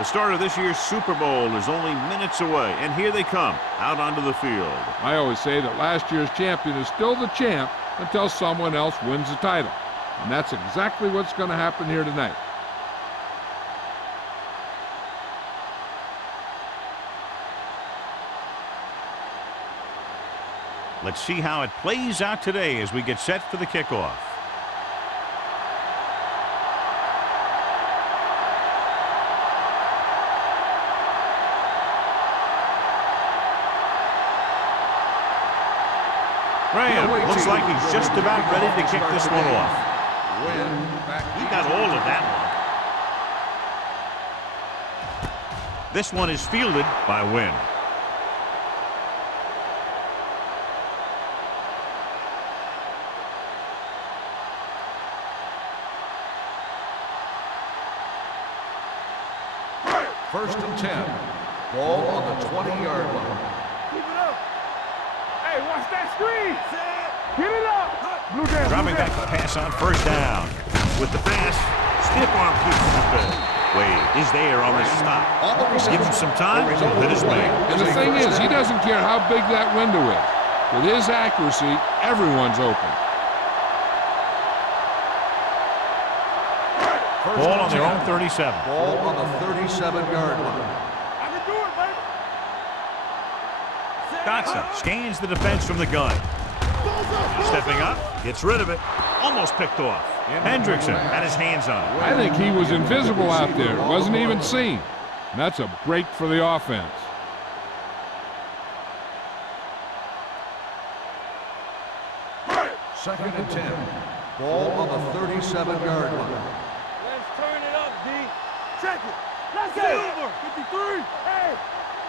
The start of this year's Super Bowl is only minutes away, and here they come, out onto the field. I always say that last year's champion is still the champ until someone else wins the title. And that's exactly what's going to happen here tonight. Let's see how it plays out today as we get set for the kickoff. Graham looks like he's just about ready to kick this one off. He got all of that one. This one is fielded by Wynn. First and 10. Ball on the 20-yard line. Keep it up. Hey, watch that screen. Get it up. Blue Jay, Dropping back to pass on first down. With the pass, stiff arm keeps it good. Wade is there on the stop. Give him some time to hit his man. And the thing is, he doesn't care how big that window is. With his accuracy, everyone's open. Ball on their own 37. Ball on the 37-yard line. I can do it, baby. Dotson scans the defense from the gun. Stepping up, gets rid of it. Almost picked off. Hendrickson had his hands on it. I think he was invisible out there. Wasn't even seen. And that's a break for the offense. Second and 10. Ball on the 37-yard line. Let's turn it up, D. Check it. Let's go. 53. Hey,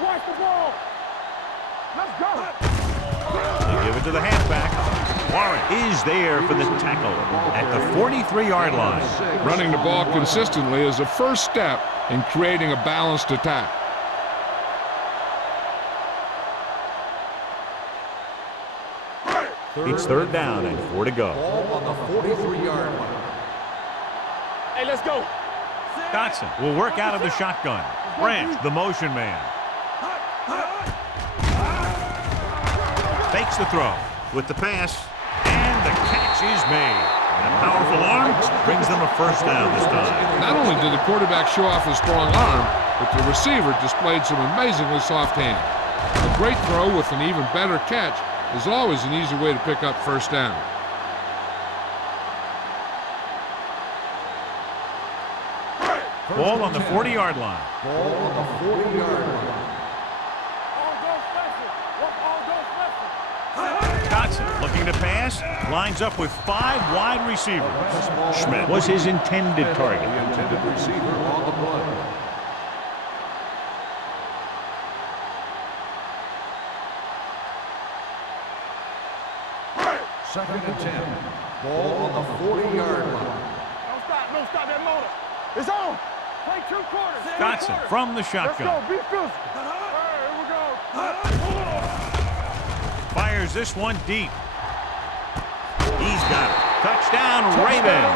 watch the ball. Let's go. They give it to the halfback. Warren is there for the tackle at the 43-yard line. Running the ball consistently is the first step in creating a balanced attack. It's third down and 4 to go. Ball on the 43-yard line. Hey, let's go. Dotson will work out of the shotgun. Branch, the motion man. Fakes the throw with the pass, and the catch is made. And a powerful arm brings them a first down this time. Not only did the quarterback show off his strong arm, but the receiver displayed some amazingly soft hands. A great throw with an even better catch is always an easy way to pick up first down. Ball on the 40-yard line. Ball on the 40-yard line. Dotson looking to pass, lines up with 5 wide receivers. Schmidt was his intended target. The intended receiver on the play. Second and 10. Ball on the 40-yard line. Don't stop that motor. It's on. Play 2 quarters. Dotson from the shotgun. Let's go. Be physical. Here we go. Fires this one deep. He's got it. Touchdown, Ravens.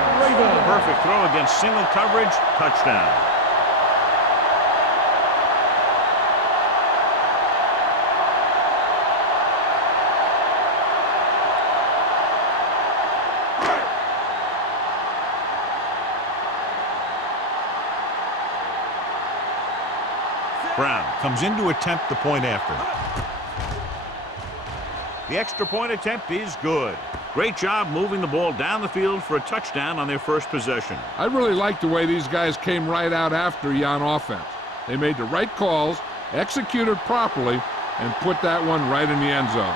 Perfect throw against single coverage. Touchdown. Brown comes in to attempt the point after. The extra point attempt is good. Great job moving the ball down the field for a touchdown on their first possession. I really like the way these guys came right out after you on offense. They made the right calls, executed properly, and put that one right in the end zone.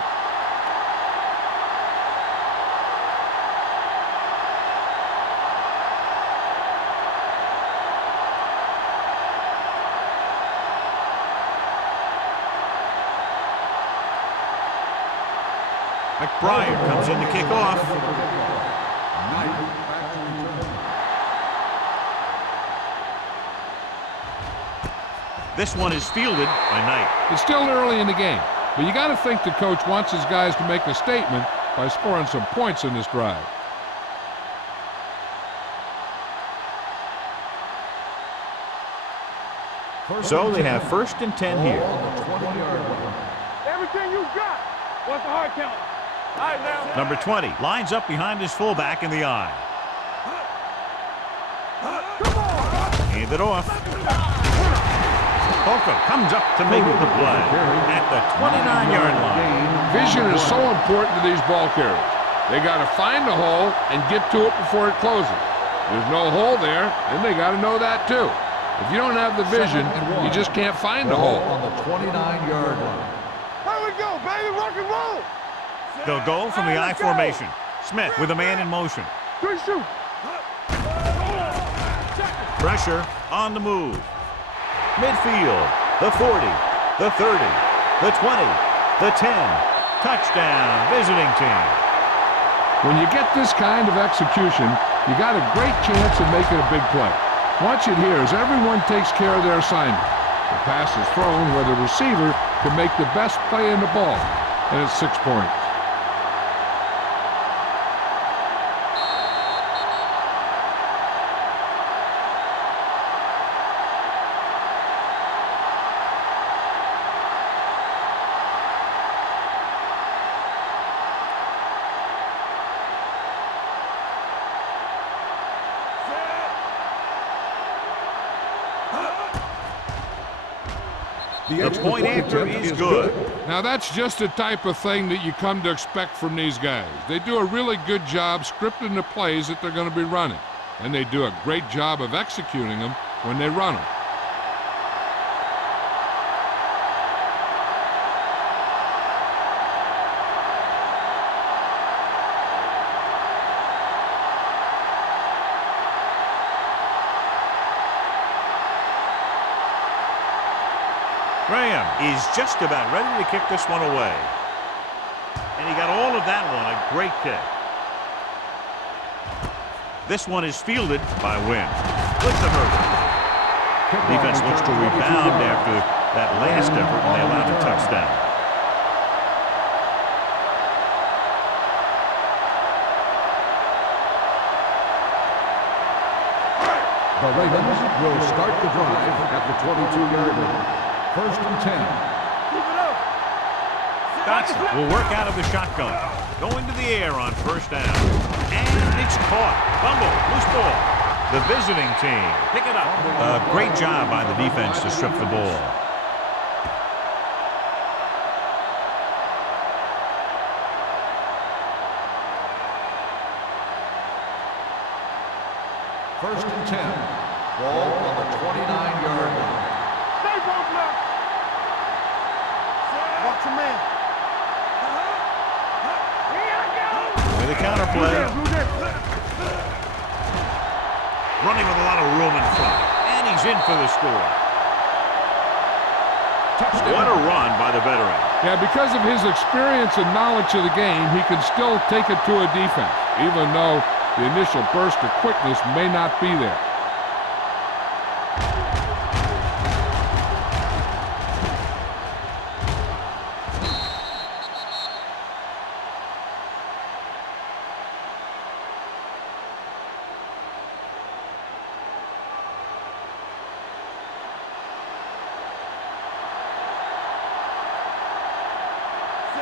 McBride comes in to kick off. This one is fielded by Knight. It's still early in the game, but you got to think the coach wants his guys to make a statement by scoring some points in this drive. So they have 1st and 10 here. Everything you got. What's the hard count? All right, now. Number 20 lines up behind his fullback in the eye. Hand it off. Holcomb comes up to make the play at the 29-yard line. Vision is so important to these ball carriers. They got to find the hole and get to it before it closes. There's no hole there, and they got to know that too. If you don't have the vision, you just can't find the hole. On the 29-yard line. Here we go, baby. Rock and roll. They'll go from the I formation. Smith with a man in motion. Good shoot. Pressure on the move. Midfield, the 40, the 30, the 20, the 10. Touchdown, visiting team. When you get this kind of execution, you got a great chance of making a big play. Watch it here as everyone takes care of their assignment. The pass is thrown where the receiver can make the best play in the ball, and it's 6 points. The point after is good. Now that's just the type of thing that you come to expect from these guys. They do a really good job scripting the plays that they're going to be running, and they do a great job of executing them when they run them. Graham is just about ready to kick this one away. And he got all of that one, a great kick. This one is fielded by Wynn. With the hurdle. Defense looks to rebound after that last effort, and they allowed a touchdown. The Ravens will start the drive at the 22-yard line. 1st and 10. Dotson will work out of the shotgun. Going to the air on 1st down. And it's caught. Fumble. Loose ball. The visiting team pick it up. A great job by the defense to strip the ball. First and 10. Ball on the 29-yard line. Stay broke now. Watch your man. With a counter play. Running with a lot of room in front. And he's in for the score. Touchdown. What a run by the veteran. Yeah, because of his experience and knowledge of the game, he can still take it to a defense, even though the initial burst of quickness may not be there.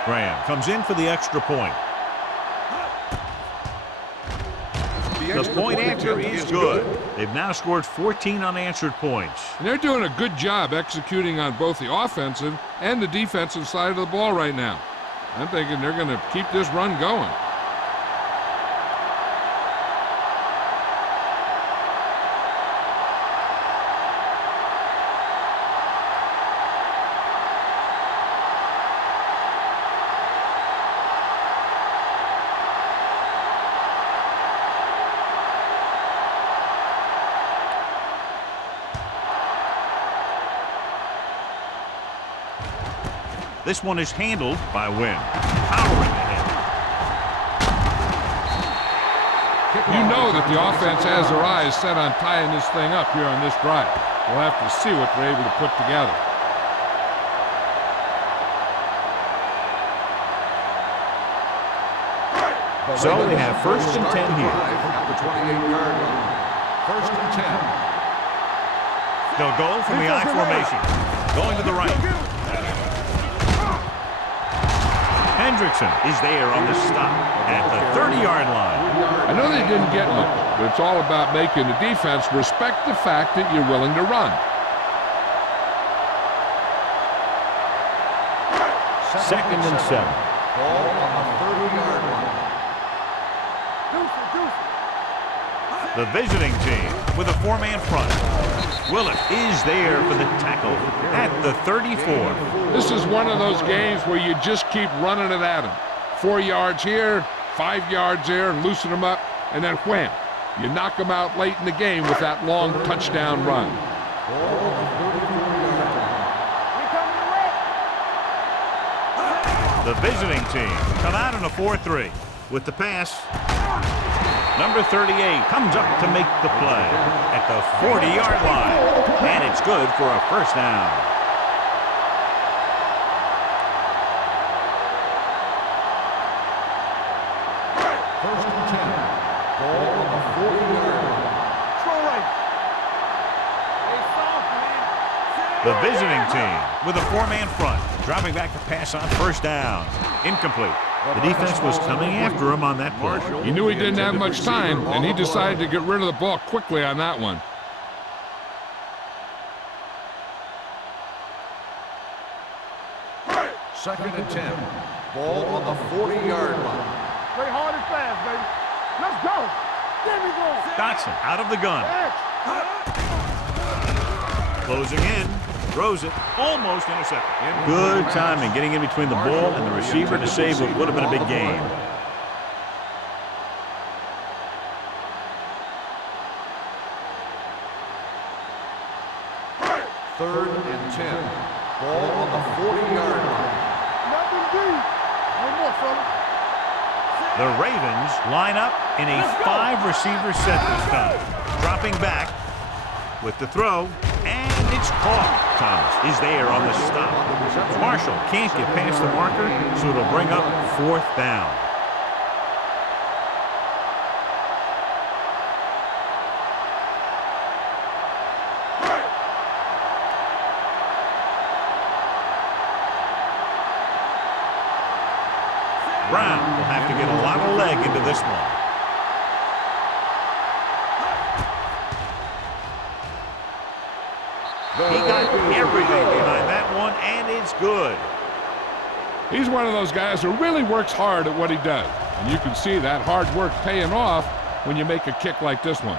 Graham comes in for the extra point. The point after is good. They've now scored 14 unanswered points. And they're doing a good job executing on both the offensive and the defensive side of the ball right now. I'm thinking they're going to keep this run going. This one is handled by Wynn. Powering ahead. You know that the offense has their eyes set on tying this thing up here on this drive. We'll have to see what they're able to put together. So they have 1st and 10 here. At the 28-yard line. 1st and 10. They'll go from the I formation. Going to the right. Hendrickson is there on the stop at the 30-yard line. I know they didn't get much, but it's all about making the defense respect the fact that you're willing to run. Second and 7. Ball on the 30-yard line. The visiting team with a 4-man front. Willett is there for the tackle at the 34. This is one of those games where you just keep running it at them. 4 yards here, 5 yards there, and loosen them up, and then wham. You knock them out late in the game with that long touchdown run. The visiting team come out in a 4-3 with the pass. Number 38 comes up to make the play at the 40-yard line, and it's good for a first down. First and 10. Ball on the 40-yard line. Throw right. Hey, soft, man. The visiting team with a 4-man front, dropping back to pass on first down. Incomplete. The defense was coming after him on that play. He knew he didn't have much time, and he decided to get rid of the ball quickly on that one. Second and 10. Ball on the 40-yard line. Play hard and fast, baby. Let's go. There we go. Dotson out of the gun. Closing in. Throws it. Almost intercepted. Good timing getting in between the ball and the receiver to save what would have been a big game. Third and 10. Ball on the 40-yard line. Nothing deep. One more, fella. The Ravens line up in a 5-receiver set this time. Dropping back with the throw, and it's caught. Thomas is there on the stop. Marshall can't get past the marker, so it'll bring up 4th down. Brown will have to get a lot of leg into this one. He got everything behind that one, and it's good. He's one of those guys who really works hard at what he does. And you can see that hard work paying off when you make a kick like this one.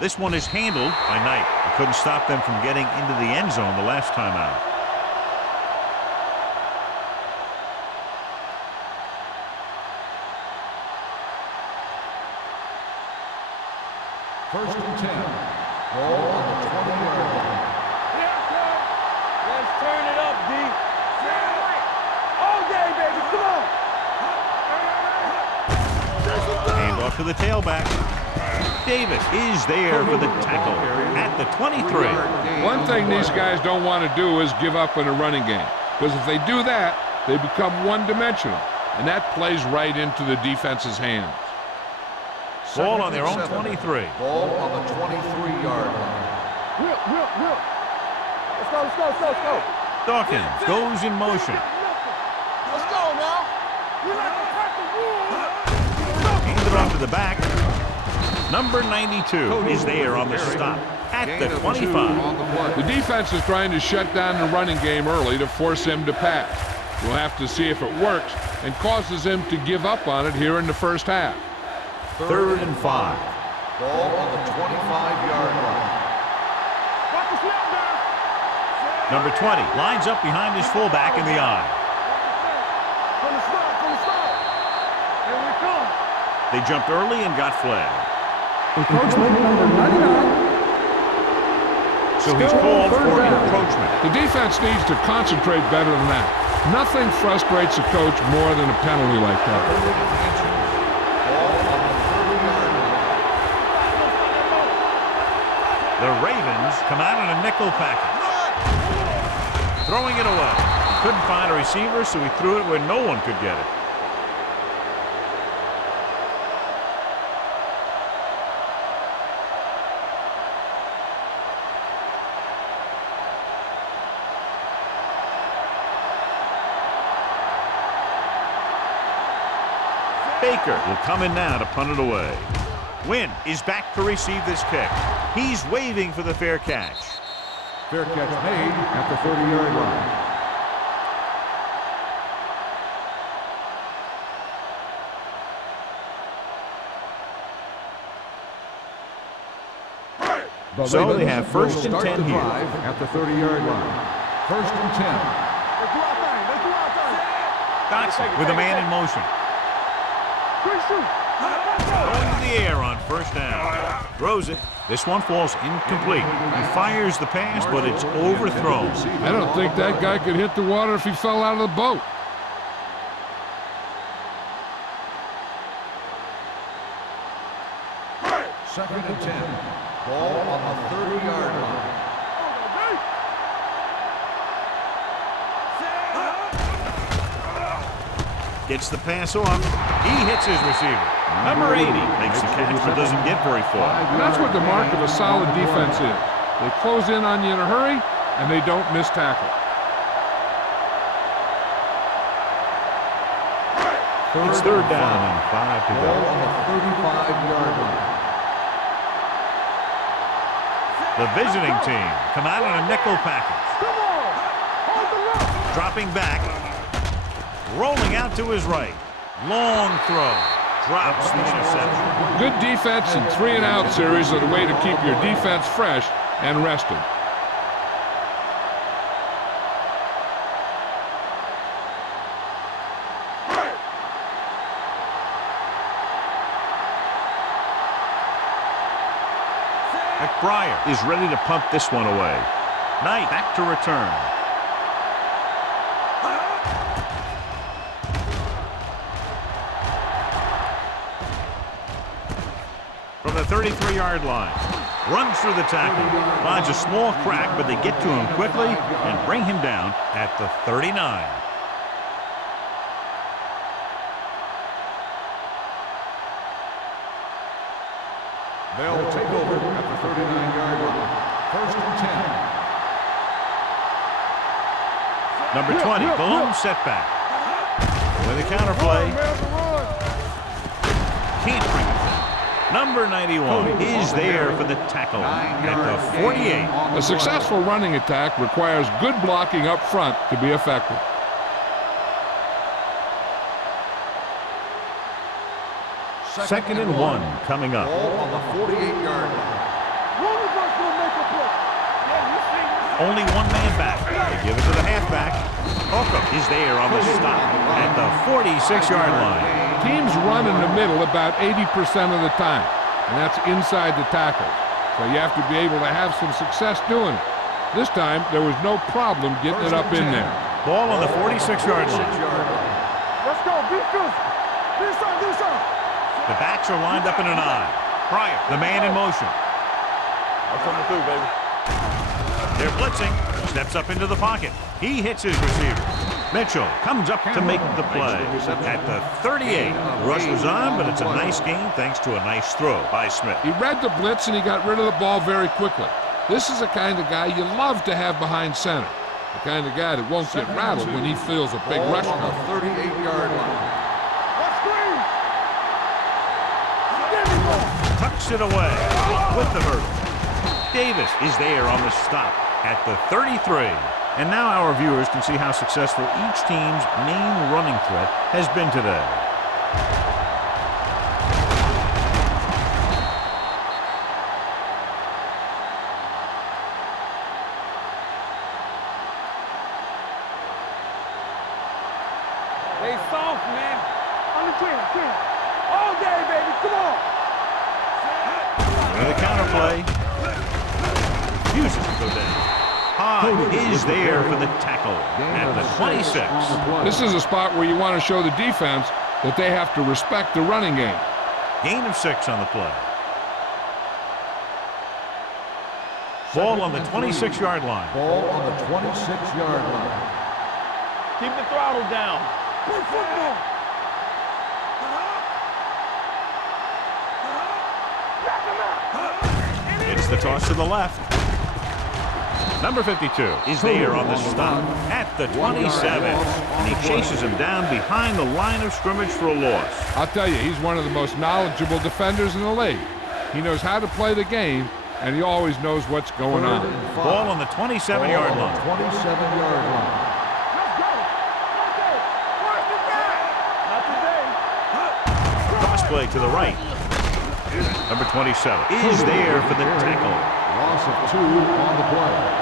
This one is handled by Knight. He couldn't stop them from getting into the end zone the last time out. First and 10. Ball on the 20-yard line. Let's turn it up, D. All day, baby. Come on. Hand off to the tailback. Davis is there for the tackle at the 23. One thing these guys don't want to do is give up in a running game, because if they do that, they become one-dimensional, and that plays right into the defense's hands. Ball on their own 23. Ball on the 23-yard line. Whip. Let's go. Dawkins goes in motion. Let's go now. We like to cut the wood. Handed off to the back. Number 92 is there on the stop at the 25. The defense is trying to shut down the running game early to force him to pass. We'll have to see if it works and causes him to give up on it here in the first half. Third and 5. Ball on the 25-yard line. Watch the snap down. Number 20 lines up behind his fullback in the eye. From the start. Here we come. They jumped early and got flagged. Encroachment number 99. so he's called for encroachment. The defense needs to concentrate better than that. Nothing frustrates a coach more than a penalty like that. The Ravens come out in a nickel package. Throwing it away. Couldn't find a receiver, so he threw it where no one could get it. Baker will come in now to punt it away. Wynn is back to receive this kick. He's waving for the fair catch. Fair catch made at the 30-yard line. So they have first and 10 here. At the 30-yard line. First and 10. Dotson with a man in motion. Going to the air on first down. Throws it. This one falls incomplete. He fires the pass, but it's overthrown. I don't think that guy could hit the water if he fell out of the boat. Second and 10. Ball on the 30-yard line. Gets the pass off. He hits his receiver. Number 80 makes the catch but doesn't get very far. And that's what the mark of a solid defense is. They close in on you in a hurry, and they don't miss tackle. It's third down and 5 to go. Ball on the 35-yard line. The visiting team come out in a nickel package. Dropping back. Rolling out to his right. Long throw. Drops the interception. Good defense and 3-and-out series are the way to keep your defense fresh and rested. McBriar is ready to punt this one away. Knight back to return. From the 33-yard line. Runs through the tackle. Finds a small crack, but they get to him quickly and bring him down at the 39. They'll take over at the 39-yard line. First and 10. Number 20, the lone setback. With a counterplay. Can't bring it down. Number 91 is there for the tackle at the 48. A successful running attack requires good blocking up front to be effective. Second and 1 coming up. Ball on the 48-yard line. Only one man back. They give it to the halfback. Holcomb is there on the stop at the 46-yard line. Teams run in the middle about 80% of the time, and that's inside the tackle. So you have to be able to have some success doing it. This time, there was no problem getting it up in there. Ball on the 46-yard line. Let's go, beat this. Do something. The backs are lined up in an eye. Pryor, the man in motion. I'm coming through, baby. They're blitzing. Steps up into the pocket. He hits his receiver. Mitchell comes up to make the play at the 38. The rush was on, but it's a nice gain thanks to a nice throw by Smith. He read the blitz, and he got rid of the ball very quickly. This is the kind of guy you love to have behind center. The kind of guy that won't get rattled when he feels a big rush on the coming. 38-yard line. Tucks it away with the hurdle. Davis is there on the stop at the 33. And now our viewers can see how successful each team's main running threat has been today. They soft, man. On the chin. All day, baby. Come on. With a counterplay. refuses to go down. Hahn is there for the tackle at the 26. This is a spot where you want to show the defense that they have to respect the running game. Gain of 6 on the play. Ball on the 26-yard line. Ball on the 26-yard line. Keep the throttle down. Play football. It's the toss to the left. Number 52 is there on the stop at the 27. And he chases him down behind the line of scrimmage for a loss. I'll tell you, he's one of the most knowledgeable defenders in the league. He knows how to play the game, and he always knows what's going on. Ball on the 27-yard line. 27-yard line. Let's go. Where's the guy? Not today. Cross play to the right. Number 27 is there for the tackle. Loss of 2 on the play.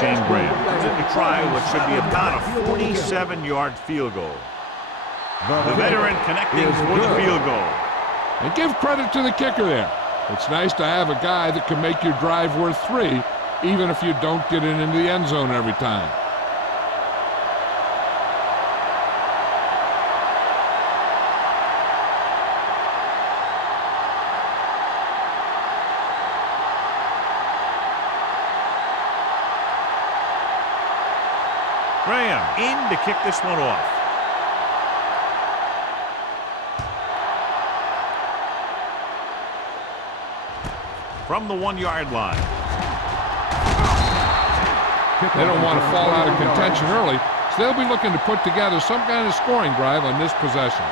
Shane Graham comes in to try what should be about a 47-yard field goal. The veteran connecting for the field goal. And give credit to the kicker there. It's nice to have a guy that can make your drive worth 3, even if you don't get it into the end zone every time. Graham in to kick this one off. From the 1-yard line. They don't want to fall out of contention early, so they'll be looking to put together some kind of scoring drive on this possession.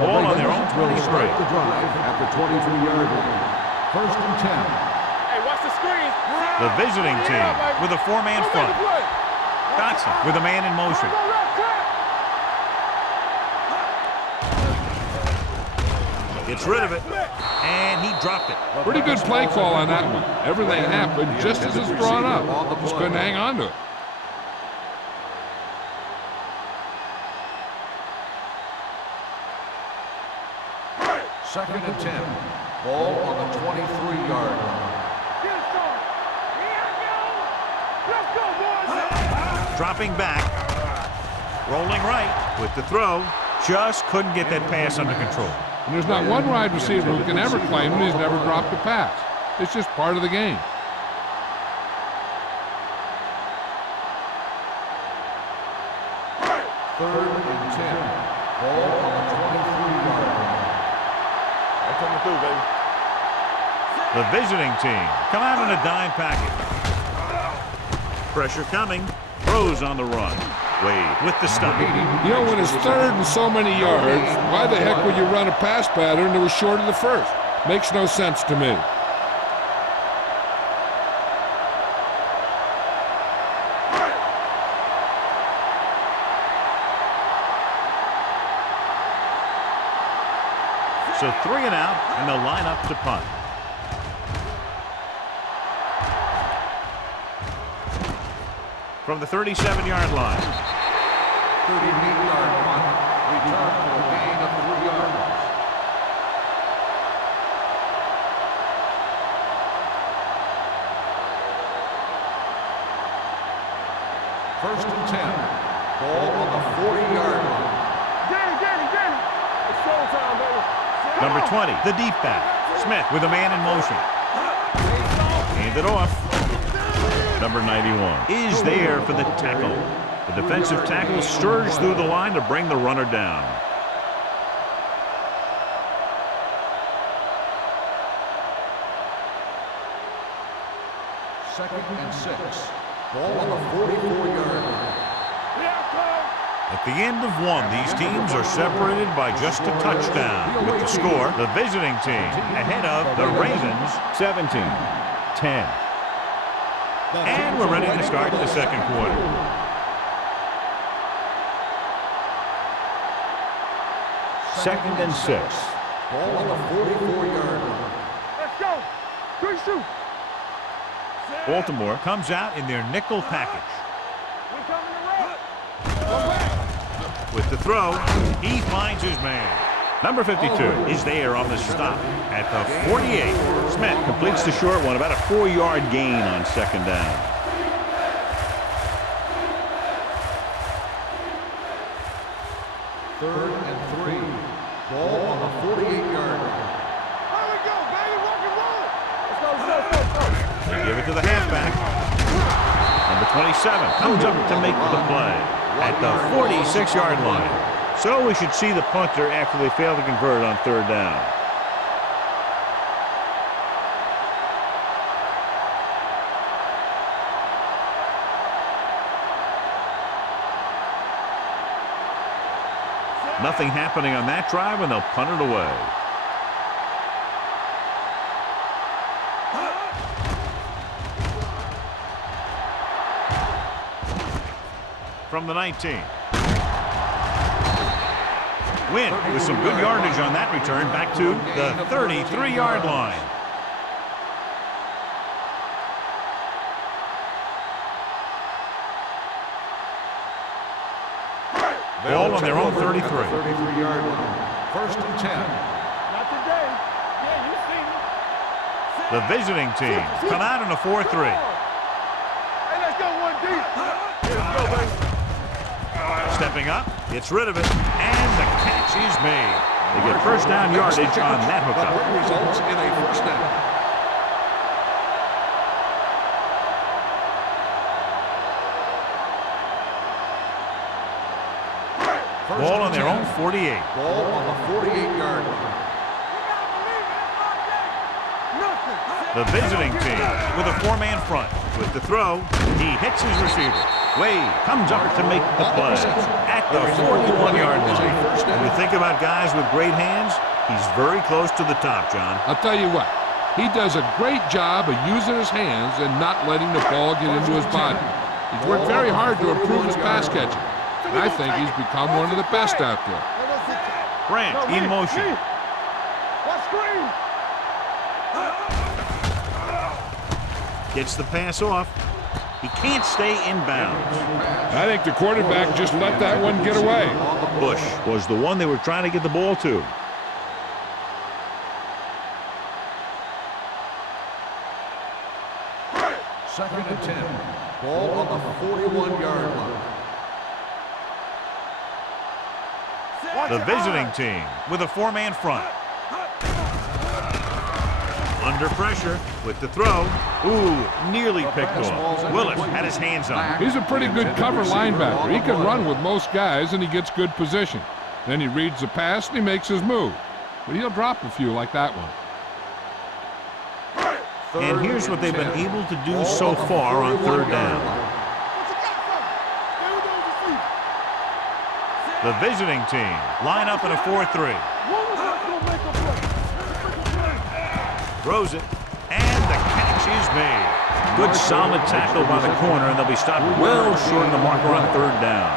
Ball on their own Will 23. start the drive at the 23-yard line. First and 10. Hey, watch the screen. The visiting team with a 4-man front. Dotson with a man in motion. Gets rid of it, and he dropped it. Pretty good play call on that one. Everything happened just as it's drawn up. Just couldn't hang on to it. Second and 10. Ball on the 23-yard line. Let's go, boys. Dropping back. Rolling right with the throw. Just couldn't get that pass under control. And there's not one wide receiver who can ever claim that he's never dropped a pass. It's just part of the game. Third and 10. Ball on the 23-yard line. I'm coming through, baby. The visiting team come out in a dime package. Pressure coming. Throws on the run. Wade with the stop. You know, when it's third and so many yards, why the heck would you run a pass pattern that was short of the first? Makes no sense to me. So 3 and out, and they'll line up to punt. From the 37-yard line. 38-yard punt. Return for a gain of 3 yards. First and 10. Ball on the 40-yard line. Danny. It's showtime, baby. Number 20, the deep back. Smith with a man in motion. Hand it off. Number 91 is there for the tackle. The defensive tackle surged through the line to bring the runner down. Second and 6. Ball on the 44-yard line. At the end of one, these teams are separated by just a touchdown. With the score, the visiting team ahead of the Ravens 17-10. And we're ready to start the second quarter. 2nd and 6. Ball on the 44-yard line. Let's go. Good shoot. Baltimore comes out in their nickel package. We coming to roll. With the throw, he finds his man. Number 52 is there on the stop at the 48. Smith completes the short one, about a 4-yard gain on 2nd down. Third and 3. Ball on the 48-yard line. There we go, baby. Rock and roll. Let's go. They give it to the halfback. Number 27 comes up to make the play at the 46-yard line. So we should see the punter after they fail to convert on 3rd down. Nothing happening on that drive, and they'll punt it away. From the 19. Win with some good yardage on that return back to the 33-yard line. Ball on their own 33. 33-yard line. 1st and 10. Not today. Yeah, you seen it. The visiting team come out in a 4-3. Hey, let's go 1 deep. Let's go, baby. Stepping up, gets rid of it, and the catch is made. They get 1st down yardage on that hookup. That results in a 1st down. Ball on their own 48. Ball on the 48-yard line. The visiting team with a 4-man front. With the throw, he hits his receiver. Wade comes up to make the play at the 41-yard line. When you think about guys with great hands, he's very close to the top, John. I'll tell you what, he does a great job of using his hands and not letting the ball get into his body. He's worked very hard to improve his pass catching, and I think he's become one of the best out there. Grant in motion. What screen? Gets the pass off. He can't stay inbounds. I think the quarterback just let that one get away. Bush was the one they were trying to get the ball to. Second and 10. Ball on the 41-yard line. The visiting team with a 4-man front. Under pressure with the throw. Ooh, nearly picked off. Willis had his hands on him. He's a pretty good cover linebacker. He can run with most guys, and he gets good position. Then he reads the pass, and he makes his move. But he'll drop a few like that one. And here's what they've been able to do so far on 3rd down. The visiting team line up in a 4-3. Throws it, and the catch is made. Good solid tackle by the corner, and they'll be stopped well short of the marker on 3rd down.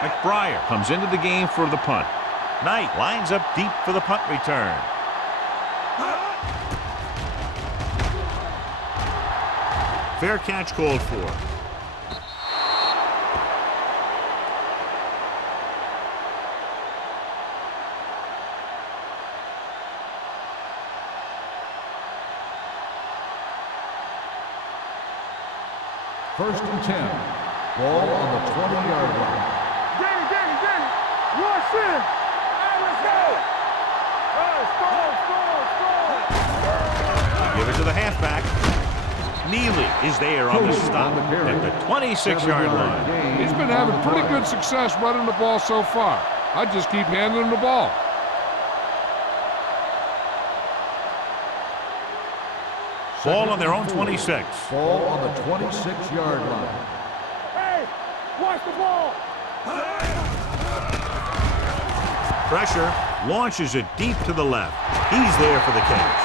McBriar comes into the game for the punt. Knight lines up deep for the punt return. Fair catch called for. First and 10. Ball on the 20-yard line. Danny. Rush in. All right, let's go. All right, score. Give it to the halfback. Neely is there on the stop at the 26-yard line. He's been having pretty good success running the ball so far. I just keep handing him the ball. Ball on their own 26. Ball on the 26-yard line. Hey, watch the ball. Pressure, launches it deep to the left. He's there for the catch.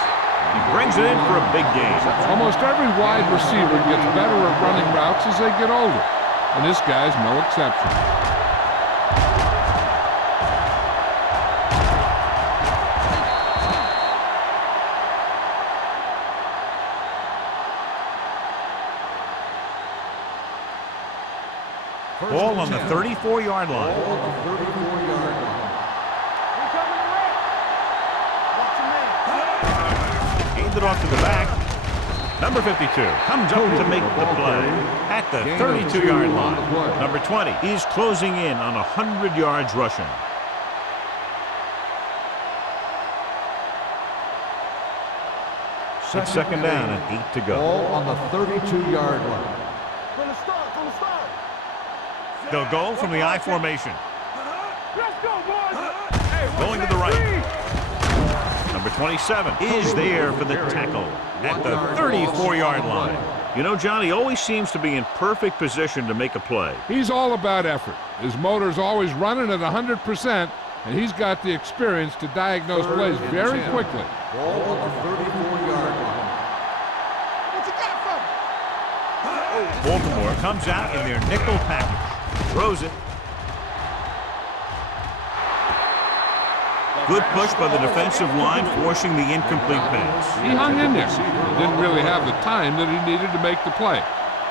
He brings it in for a big gain. Almost every wide receiver gets better at running routes as they get older, and this guy's no exception. Ball on the 34-yard line. Ball on the 34-yard line. Gained it off to the back. Number 52 comes up to make the play at the 32-yard line. Number 20 is closing in on 100 yards rushing. It's second down and 8 to go. Ball on the 32-yard line. From the start, from the start. They'll go from the I formation. Let's go, boys. Hey, Going to the right. Number 27 is there for the tackle at the 34-yard line. You know, John, he always seems to be in perfect position to make a play. He's all about effort. His motor's always running at 100%, and he's got the experience to diagnose plays very quickly. Ball on the 34-yard line. What you got from me? Baltimore comes out in their nickel package. Throws it. Good push by the defensive line, forcing the incomplete pass. He hung in there. He didn't really have the time that he needed to make the play.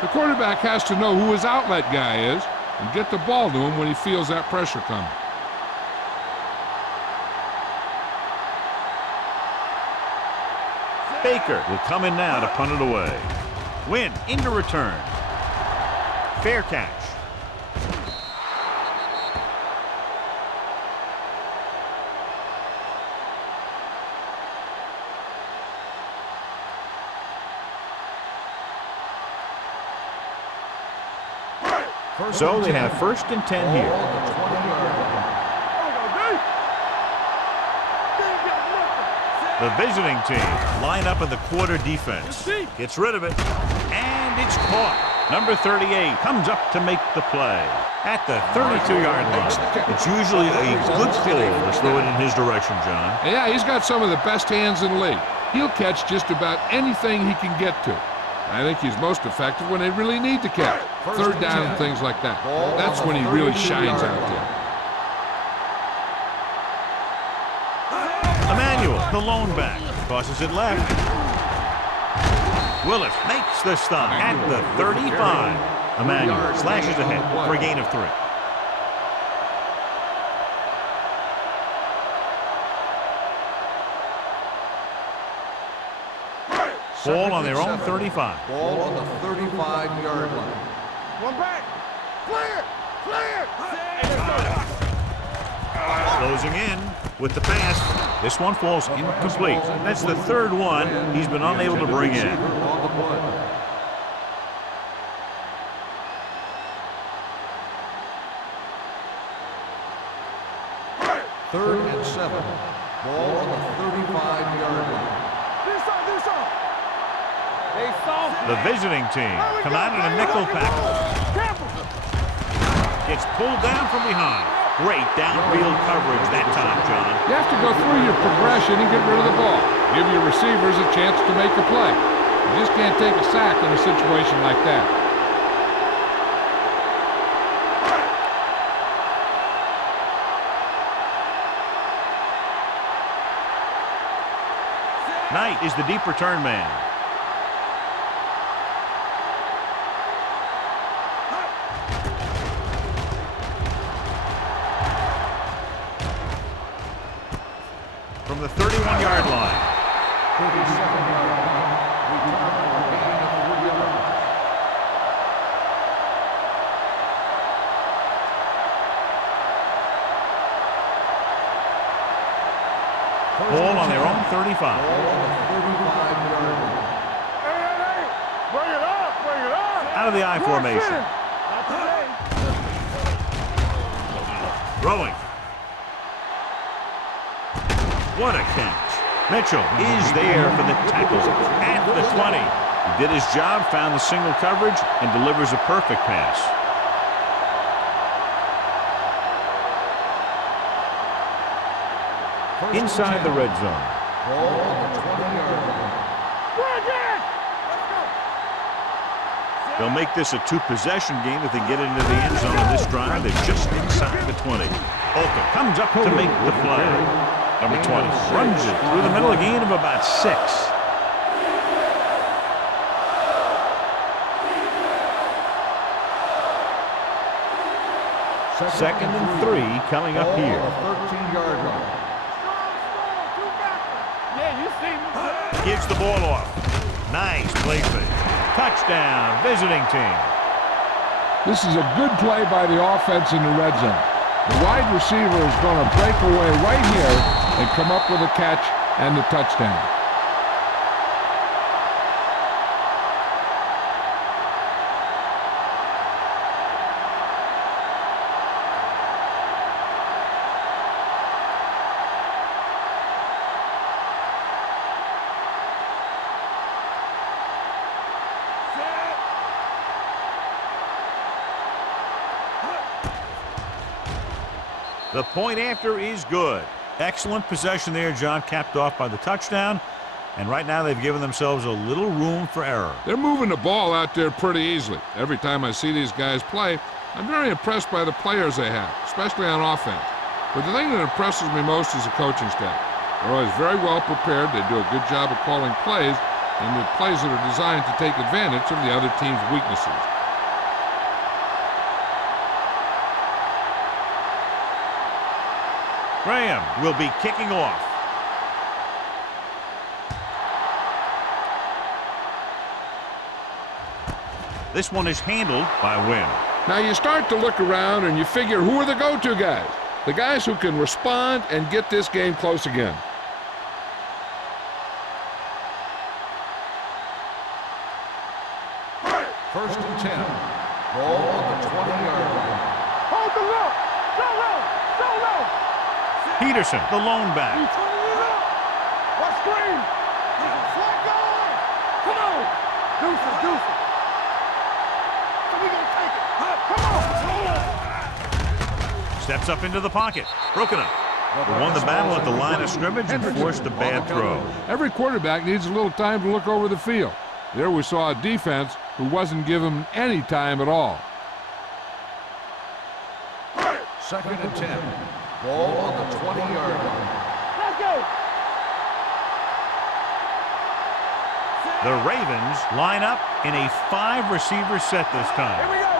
The quarterback has to know who his outlet guy is and get the ball to him when he feels that pressure coming. Baker will come in now to punt it away. Win into return. Fair catch. So they have first and 10 here. The visiting team line up in the quarter defense. Gets rid of it, and it's caught. Number 38 comes up to make the play at the 32-yard line. It's usually a good pull to throw it in his direction, John. Yeah, he's got some of the best hands in the league. He'll catch just about anything he can get to. I think he's most effective when they really need to catch. Third down and things like that. That's when he really shines out there. Emmanuel, the lone back, tosses it left. Willis makes the stop at the 35. Emmanuel slashes ahead for a gain of 3. Ball on their own 35. Ball on the 35-yard line. One back. Clear. Clear. Closing in with the pass. This one falls incomplete. That's the third one he's been unable to bring in. On the play. Third and 7. Ball on the 35-yard line. The visiting team come out in a nickel package. Gets pulled down from behind. Great downfield coverage that time, John. You have to go through your progression and get rid of the ball. Give your receivers a chance to make a play. You just can't take a sack in a situation like that. Knight is the deep return man. From the 31-yard line. 37-yard line. Return for a gain of 3 yards. Ball on their own 35. Ball on the 35-yard line. Hey, bring it up, bring it up. Out of the I formation. Not today. Throwing. What a catch. Mitchell is there for the tackle at the 20. He did his job, found the single coverage, and delivers a perfect pass. inside the red zone. Ball on the 20-yard line. They'll make this a two-possession game if they get into the end zone of this drive. They're just inside the 20. Olka comes up to make the play. Number 20 runs it through the middle, a gain of about 6. Second and 3 coming up here. 13-yard line. Yeah, you see me. Gives the ball off. Nice play fake. Touchdown, visiting team. This is a good play by the offense in the red zone. The wide receiver is going to break away right here and come up with a catch and the touchdown. The point after is good. Excellent possession there, John, capped off by the touchdown. And right now they've given themselves a little room for error. They're moving the ball out there pretty easily. Every time I see these guys play, I'm very impressed by the players they have, especially on offense. But the thing that impresses me most is the coaching staff. They're always very well prepared. They do a good job of calling plays, and the plays that are designed to take advantage of the other team's weaknesses. Graham will be kicking off. This one is handled by Wynn. Now you start to look around and you figure, who are the go-to guys? The guys who can respond and get this game close again. First and 10. Ball on the 20-yard line. Hold the low. Go low. Go low. Peterson, the lone back. What screen? Flag going. Come on. Deuces, deuces. So we gonna take it. Come on. Steps up into the pocket. Broken up. They won the battle at the line of scrimmage and forced a bad throw. Every quarterback needs a little time to look over the field. There we saw a defense who wasn't given any time at all. Second and 10. Ball on the 20-yard line. Let's go. The Ravens line up in a 5-receiver set this Here time. we go,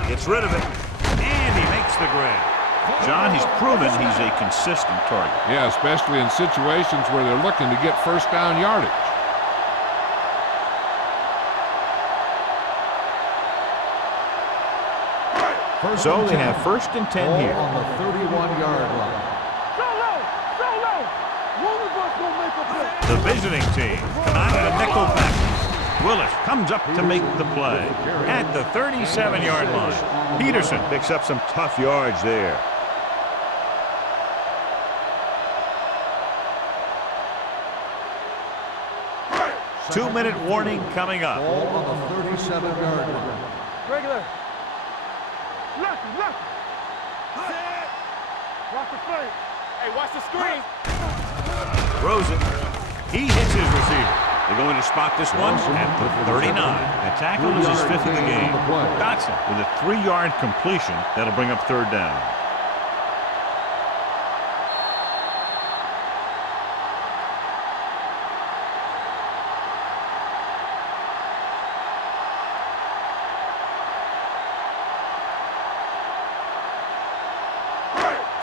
baby. Gets rid of it, and he makes the grab. John, he's proven he's a consistent target. Yeah, especially in situations where they're looking to get first down yardage. So they have first and 10 Ball here. on the 31-yard line. So low. So low. One of us gonna make a play. The visiting team come out of the nickel back. Willis comes up to make the play at the 37-yard line. Peterson picks up some tough yards there. Two-minute warning coming up. Ball on the 37-yard line. Regular. Lucky. Watch the play. Hey, watch the screen. Throws it. He hits his receiver. They're going to spot this one at the 39. That tackle is his 5th of the game. Dotson with a 3-yard completion. That'll bring up third down.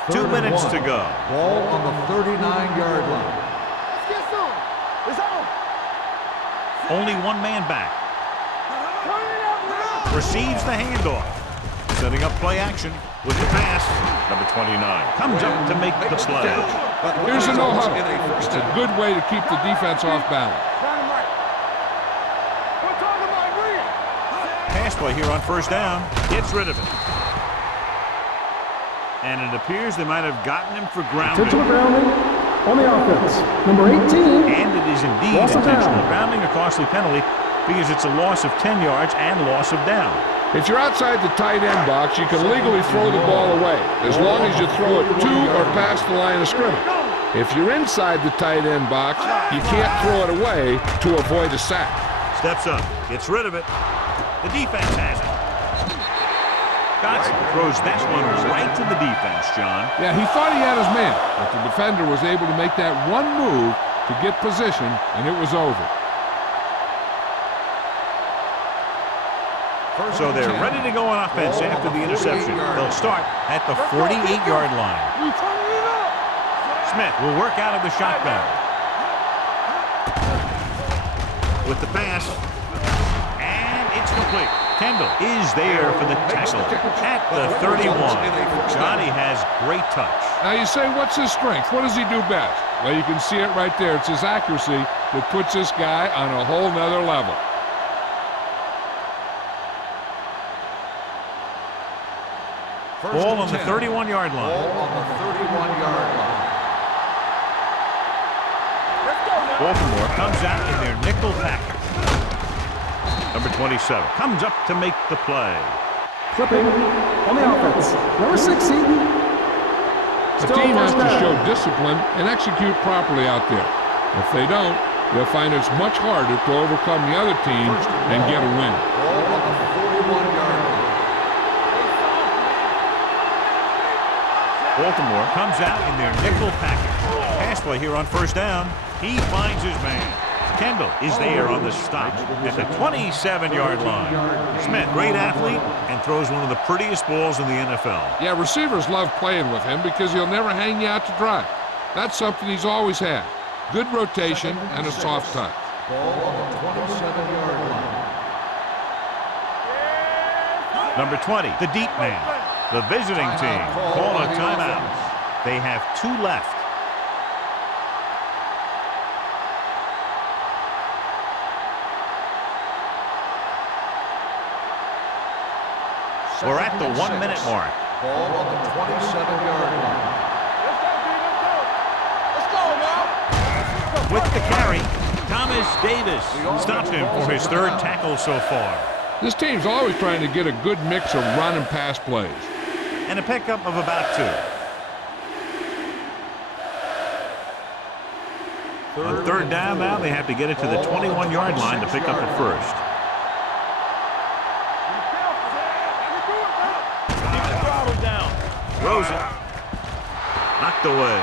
Two minutes to go. Ball on the 39-yard line. Let's get some. It's on. Only one man back. Turn it up. Receives the handoff. Setting up play action with the pass. Number 29 comes up to make the play. Here's a no-huddle. It's a good way to keep the defense off balance. Dynamite. We're talking about green. Pass play here on first down. Gets rid of it. And it appears they might have gotten him for grounding. Intentional grounding on the offense. Number 18. And it is indeed Loss of intentional down. grounding, a costly penalty, because it's a loss of 10 yards and loss of down. If you're outside the tight end box, you can legally throw the ball away, as long as you throw it to or past the line of scrimmage. If you're inside the tight end box, you can't throw it away to avoid a sack. Steps up, gets rid of it. The defense has it. Dotson throws that one right to the defense, John. Yeah, he thought he had his man, but the defender was able to make that one move to get position, and it was over. So they're ready to go on offense after the interception. They'll start at the 48-yard line. Smith will work out of the shotgun. With the pass. And it's complete. Kendall is there for the tackle at the 31. Johnny has great touch. Now you say, what's his strength? What does he do best? Well, you can see it right there. It's his accuracy that puts this guy on a whole nother level. Ball on the 31-yard line. Ball on the 31-yard line. Baltimore comes out in their nickel package. Number 27 comes up to make the play. Clipping on the offense. Number 60. The team has to show discipline and execute properly out there. If they don't, they'll find it's much harder to overcome the other team and get a win. Ball on the 41-yard line. Baltimore comes out in their nickel package. Pass play here on first down. He finds his man. Kendall is there on the stop at the 27-yard line. Smith, great athlete, and throws one of the prettiest balls in the NFL. Yeah, receivers love playing with him because he'll never hang you out to dry. That's something he's always had. Good rotation and a soft touch. Ball on the 27-yard line. Number 20, the deep man. The visiting team call a timeout. They have 2 left. We're at the 1-minute mark. Ball on the 27-yard line. With the carry, Thomas Davis stops him for his 3rd tackle so far. This team's always trying to get a good mix of run and pass plays. And a pickup of about 2. On 3rd down now, they have to get it to the 21-yard line to pick up the first. Throws it. Knocked away.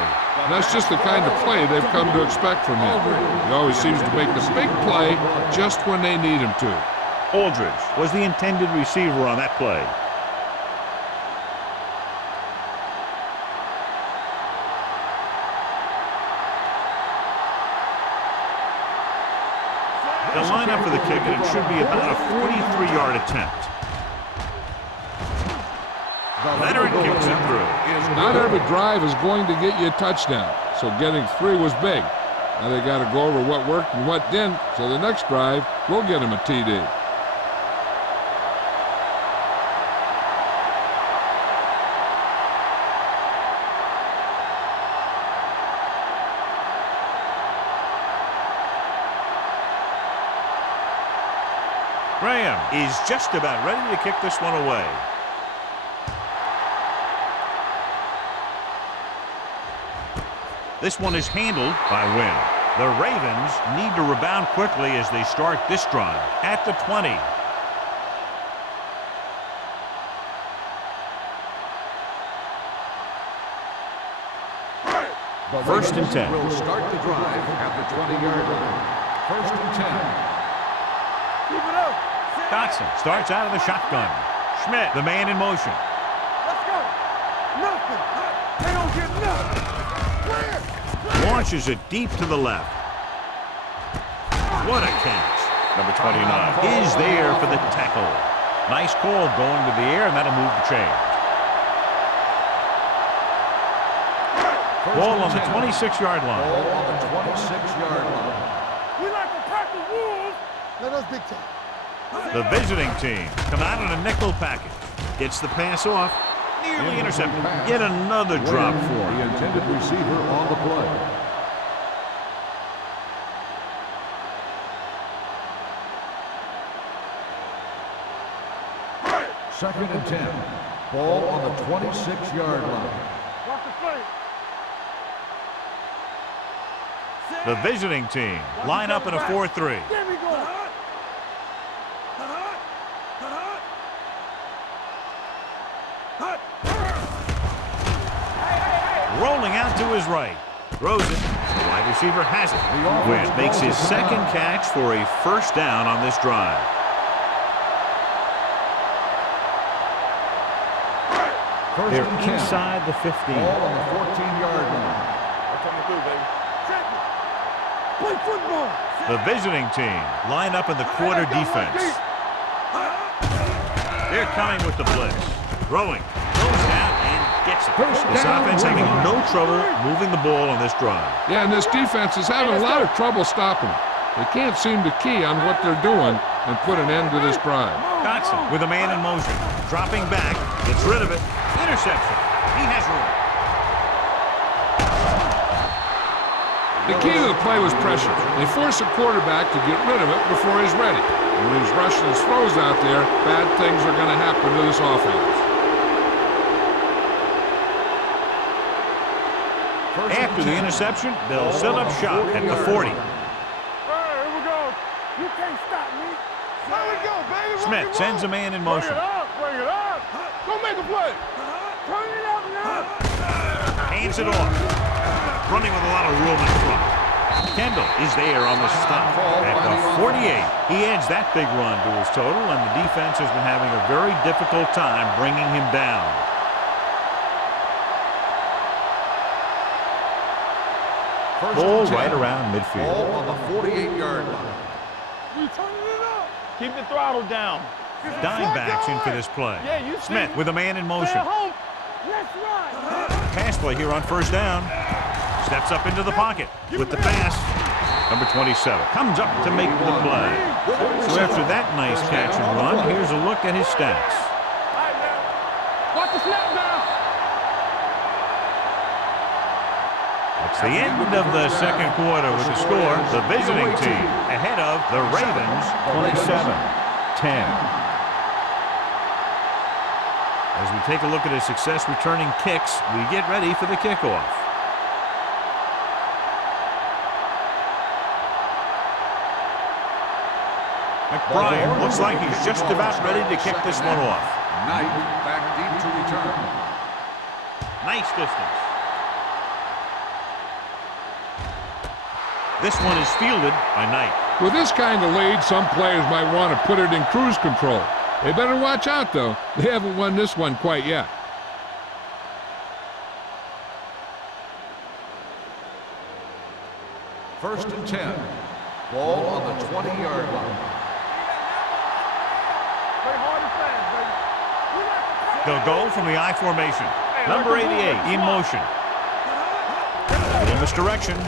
That's just the kind of play they've come to expect from him. He always seems to make the big play just when they need him to. Aldridge was the intended receiver on that play. They'll line up for the kick, and it should be about a 43-yard attempt. Leonard kicks it through. Not every drive is going to get you a touchdown, so getting 3 was big. Now they got to go over what worked and what didn't, so the next drive will get him a TD. Graham is just about ready to kick this one away. This one is handled by Wynn. The Ravens need to rebound quickly as they start this drive at the 20. First and 10. Will start the drive at the 20-yard line. First and 10. Keep it up. Dotson starts out of the shotgun. Schmidt, the man in motion. Let's go. Nothing. They don't get nothing. Clear. Launches it deep to the left. What a catch. Number 29 is there for the tackle. Nice call going to the air, and that'll move the chains. Ball on the 26-yard line. Ball on the 26-yard line. We like to practice rules. Let us dictate. The visiting team come out in a nickel package. Gets the pass off. Nearly intercepted. Yet another drop for him. The intended receiver on the play. Second and 10. Ball on the 26-yard line. Watch the play. The visiting team line up in a 4-3. There we go. Rolling out to his right. Throws it. The wide receiver has it. Wynn makes his second catch for a first down on this drive. They're inside the 15. Ball on the 14-yard line. Play football. The visiting team line up in the quarter defense. They're coming with the blitz. Throwing. Goes down and gets it. This offense having no trouble moving the ball on this drive. Yeah, and this defense is having a lot of trouble stopping it. They can't seem to key on what they're doing and put an end to this drive. Dotson with a man in motion. Dropping back. Gets rid of it. Interception. He has room. The key to the play was pressure. They force the quarterback to get rid of it before he's ready. And when he's rushing his throws out there, bad things are going to happen to this offense. After the interception, they'll set up shop at the 40. All right, here we go. You can't stop me. There we go, baby. Smith sends a man in motion. Bring it up. Go make a play. Turn it up now. Hands it off. Running with a lot of room in front. Kendall is there on the stop at the 48. He adds that big run to his total, and the defense has been having a very difficult time bringing him down. Ball right around midfield. Ball on the 48-yard line. We turning it up. Keep the throttle down. Dime backs in for this play. Yeah, you Smith with a man in motion. Stay home. Let's ride. Pass play here on first down. Steps up into the pocket with the pass. Number 27 comes up to make the play. So after that nice catch and run, here's a look at his stats. All right, man. Watch the snap now. It's the end of the second quarter with the score. The visiting team ahead of the Ravens 27-10. As we take a look at his success returning kicks, we get ready for the kickoff. McBride looks like he's just about ready to kick this one off. Knight back deep to return. Nice distance. This one is fielded by Knight. With this kind of lead, some players might want to put it in cruise control. They better watch out, though. They haven't won this one quite yet. First and 10. Ball on the 20-yard line. Play hard and fast, baby. They'll go from the I formation. Number 88 in motion. In misdirection.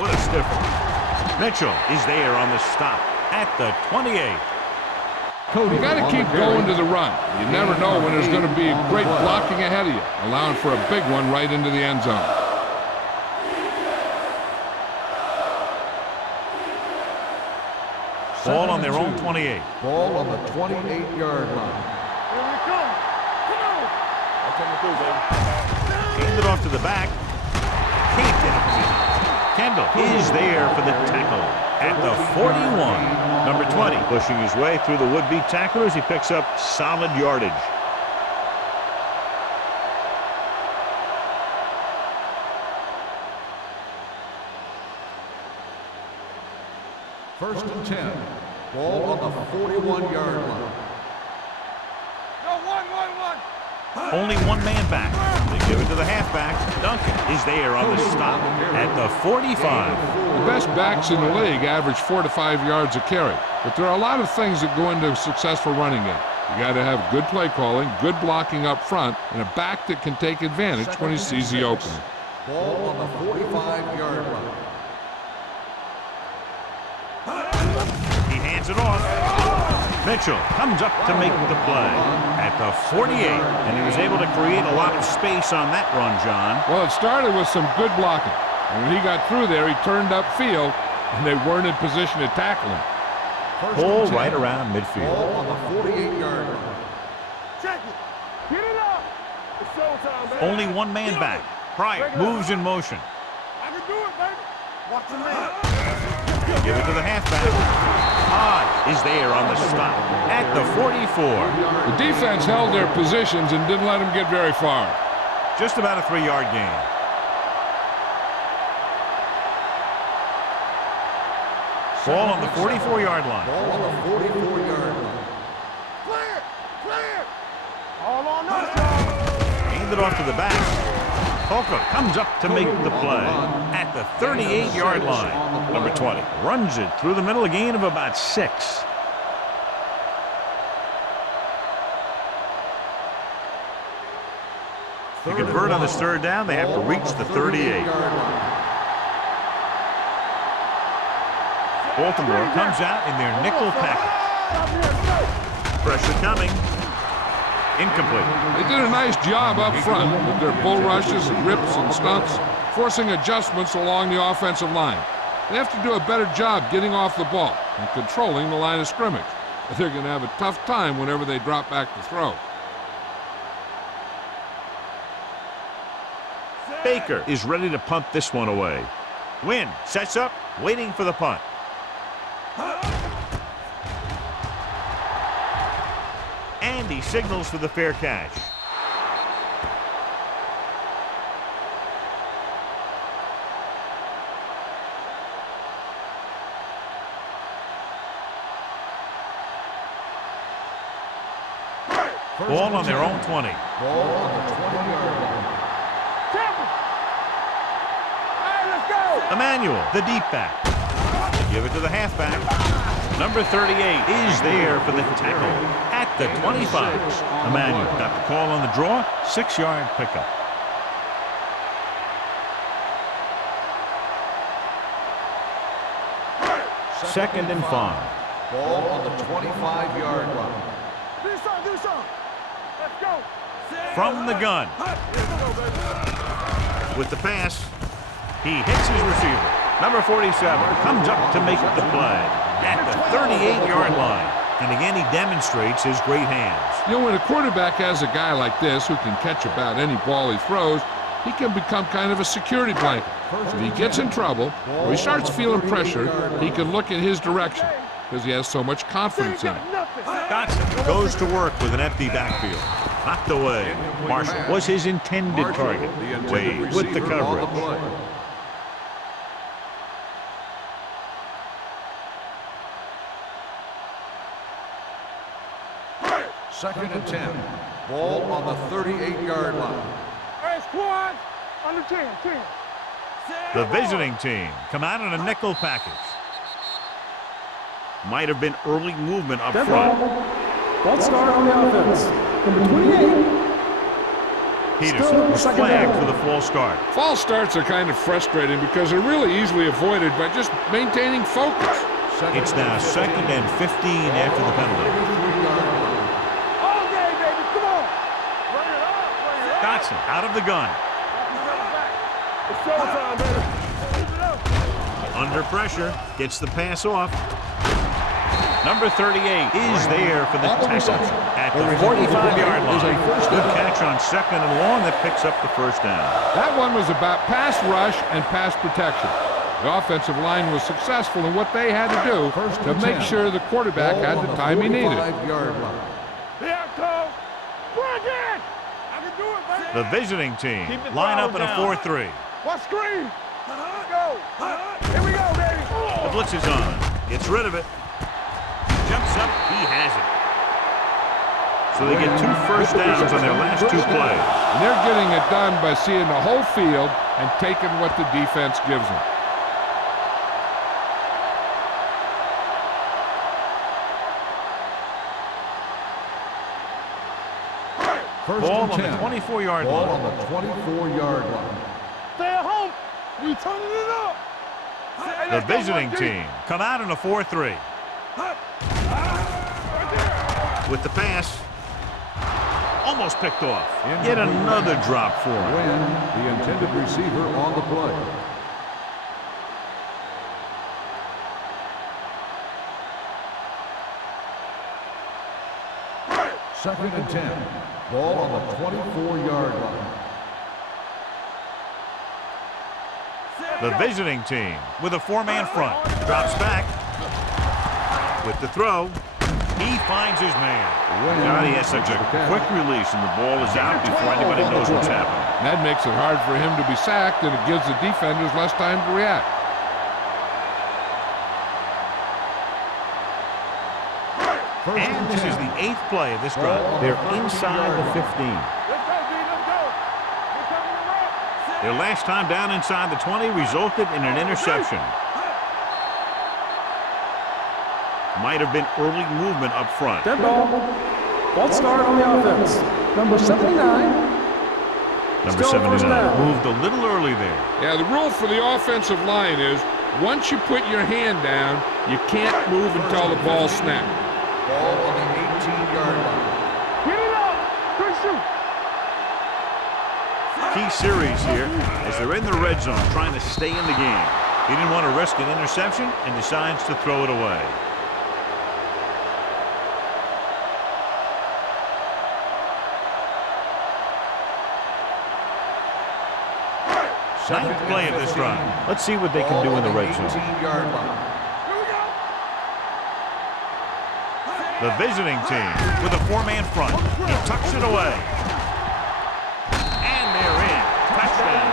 What a stiffer. Mitchell is there on the stop at the 28. You got to keep going to the run. You never know when there's going to be great blocking ahead of you, allowing for a big one right into the end zone. Ball on their own 28. Ball on the 28-yard line. Here we come. Come on. I'll come through, baby. Hand it off to the back. Can't get it. Kendall is there for the tackle at the 41. Number 20 pushing his way through the would-be tacklers. He picks up solid yardage. First and 10. Ball on the 41-yard line. Go, one. Only one man back. They give it to the halfback. Duncan is there on the stop at the 45. The best backs in the league average 4 to 5 yards a carry. But there are a lot of things that go into a successful running game. You got to have good play calling, good blocking up front, and a back that can take advantage when he sees the opening. Ball on the 45-yard line. He hands it off. Mitchell comes up to make the play at the 48, and he was able to create a lot of space on that run, John. Well, it started with some good blocking. And when he got through there, he turned upfield, and they weren't in position to tackle him. Pull right around midfield. Ball on the 48-yard line. Check it. Get it up. It's showtime, baby. Only one man back. Pryor moves in motion. I can do it, baby. Watch the man. Give it to the halfback. Todd is there on the stop at the 44. The defense held their positions and didn't let them get very far. Just about a 3-yard gain. Ball on the 44-yard line. Ball on the 44-yard line. Clear. Clear. All on us, y'all. Hand it off to the back. Polka comes up to make the play at the 38-yard line. Number 20 runs it through the middle, a gain of about 6. To convert on this third down, they have to reach the 38. Baltimore comes out in their nickel package. Pressure coming. Incomplete. They did a nice job up front with their bull rushes and rips and stunts, forcing adjustments along the offensive line. They have to do a better job getting off the ball and controlling the line of scrimmage. They're going to have a tough time whenever they drop back to throw. Baker is ready to punt this one away. Wynn sets up, waiting for the punt. And he signals for the fair catch. Ball on their own 20. Ball on the 20-yard line. Hey, let's go. Emmanuel, the deep back. Give it to the halfback. Number 38 is there for the tackle at the 25. Emmanuel got the call on the draw, 6-yard pickup. Second and 5. Ball on the 25-yard line. Do something. Do something. Let's go. From the gun. With the pass, he hits his receiver. Number 47 comes up to make the play at the 38-yard line. And again, he demonstrates his great hands. You know, when a quarterback has a guy like this who can catch about any ball he throws, he can become kind of a security blanket. If he gets in trouble or he starts feeling pressure, he can look in his direction because he has so much confidence in it. Dotson goes to work with an empty backfield. Knocked away. Marshall was his intended target. Wade with the coverage. Second and 10. Ball on the 38-yard line. Hey, squad. Under 10. The visiting team come out in a nickel package. Might have been early movement up Dead front. ball. False start on the offense. Number 28. Peterson was Second flagged down. for the false start. False starts are kind of frustrating because they're really easily avoided by just maintaining focus. It's now 2nd and 15 after the penalty. All day, baby. Come on. Run it up. Dotson out of the gun. It's showtime, baby. Under pressure, gets the pass off. Number 38 is there for the tackle at the 45-yard line. Good catch on 2nd and long that picks up the first down. That one was about pass rush and pass protection. The offensive line was successful in what they had to do to make sure the quarterback had the time he needed. Here I come. Bring it. I can do it, baby. The visiting team line up in a 4-3. What screen? Let's go. Here we go, baby. The blitz is on. Gets rid of it. Jumps up. He has it. So they get 2 first downs on their last 2 plays. And they're getting it done by seeing the whole field and taking what the defense gives them. Ball on the 24-yard Ball line. on the 24-yard line. Stay at home. We turning it up. The visiting team come out in a 4-3. With the pass. Almost picked off. Yet another drop for him. When the intended receiver on the play. 2nd and 10. Ball on the 24-yard line. The visiting team with a 4-man front. Drops back. With the throw. He finds his man. God, he has such a quick release, and the ball is out before anybody knows what's happening. That makes it hard for him to be sacked, and it gives the defenders less time to react. And this is the 8th play of this drive. They're inside the 15. Let's go, D. Let's go. Here comes the run. Their last time down inside the 20 resulted in an interception. Might have been early movement up front. Dead ball. Ball start on the offense. Number 79. Number Still first 79 down. moved a little early there. Yeah, the rule for the offensive line is once you put your hand down, you can't move until the ball snaps. Ball on the 18-yard line. Get it up. Good shoot. Key series here as they're in the red zone trying to stay in the game. He didn't want to risk an interception and decides to throw it away. Ninth play of this run. Let's see what they can do in the red zone. 18-yard line. Here we go. The visiting team with a 4-man front. He tucks it away. And they're in. Touchdown.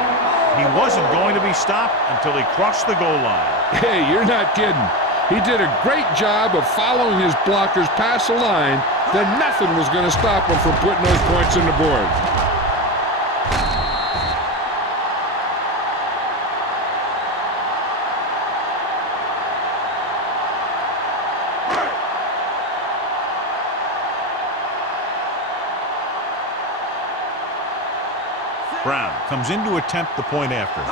He wasn't going to be stopped until he crossed the goal line. Hey, you're not kidding. He did a great job of following his blockers past the line. Then nothing was going to stop him from putting those points in the board. Brown comes in to attempt the point after.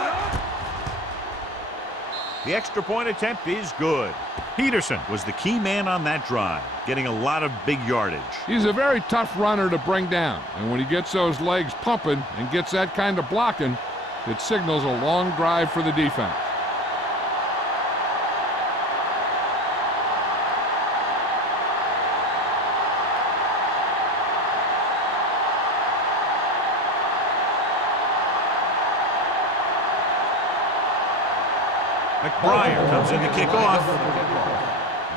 The extra point attempt is good. Peterson was the key man on that drive, getting a lot of big yardage. He's a very tough runner to bring down, and when he gets those legs pumping and gets that kind of blocking, it signals a long drive for the defense. McBriar comes in to kick off.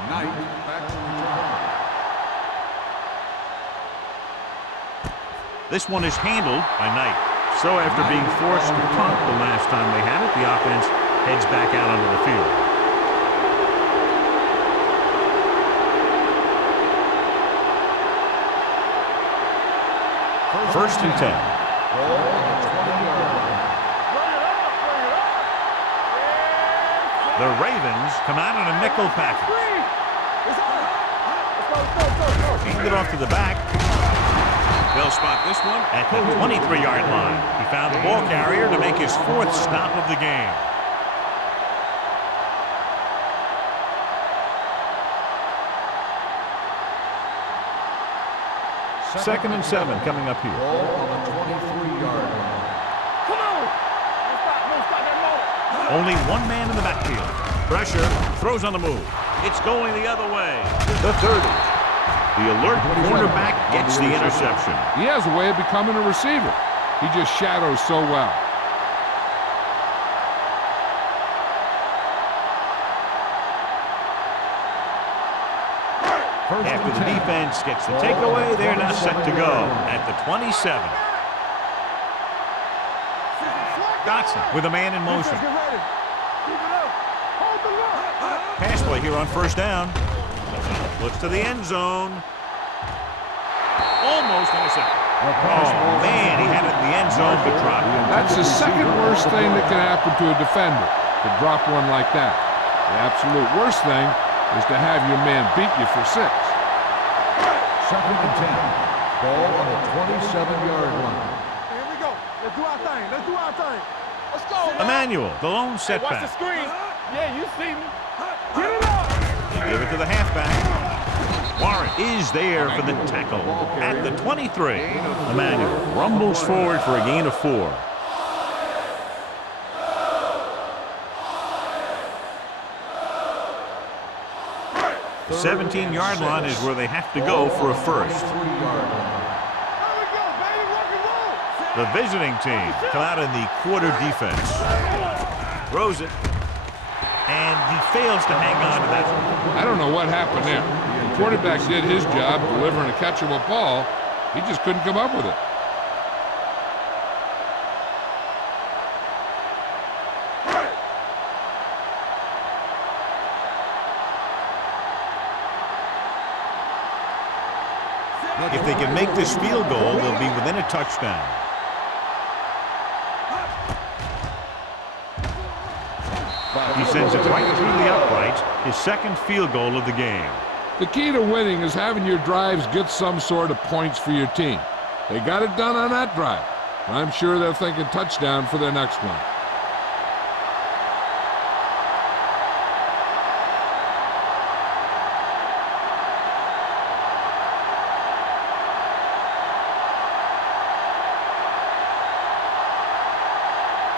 Knight back to return. This one is handled by Knight. So after being forced to punt the last time they had it, the offense heads back out onto the field. First and 10. Ball on the 20-yard line. Bring it up. Bring it up. The Ravens come out in a nickel package. It's on. Let's go. Handed off to the back. They'll spot this one at the 23-yard line. He found the ball carrier to make his 4th stop of the game. Second and 7 coming up here. Ball on the 23-yard line. Come on. Don't stop that ball. Only one man in the backfield. Pressure, throws on the move. It's going the other way. The 30. The alert quarterback gets the interception. He has a way of becoming a receiver. He just shadows so well. After the defense gets the takeaway, they're now set to go at the 27. Dotson with a man in motion. Get ready. Keep it up. Hold the look. Pass play here on first down. Looks to the end zone. Almost intercepted. Oh, man, he had it in the end zone, but dropped it. That's the second worst thing that can happen to a defender, to drop one like that. The absolute worst thing is to have your man beat you for 6. Second and 10. Ball on the 27-yard line. Here we go. Let's do our thing. Let's do our thing. Let's go. Emmanuel, the lone Hey, watch the setback. screen. Yeah, you see me. Get it up. They give it to the halfback. Warren is there for the tackle at the 23. Emmanuel rumbles forward for a gain of 4. 17-yard line is where they have to go for a first. The visiting team come out in the quarter defense. Throws it. And he fails to hang on to that one. I don't know what happened there. The quarterback did his job delivering a catchable ball. He just couldn't come up with it. If they can make this field goal, they'll be within a touchdown. He sends it right through the uprights, his second field goal of the game. The key to winning is having your drives get some sort of points for your team. They got it done on that drive. And I'm sure they're thinking touchdown for their next one.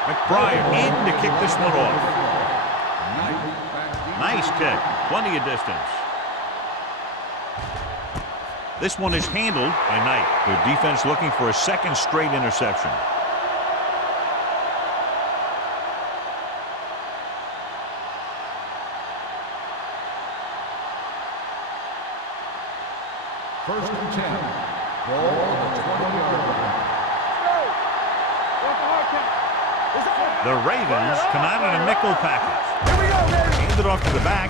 McBride in to kick this one off. Nice kick. Plenty of distance. This one is handled by Knight. Their defense looking for a second straight interception. First and 10. Ball on the 20-yard line. The Ravens come out in a nickel package. Here we go, baby. Hand it off to the back.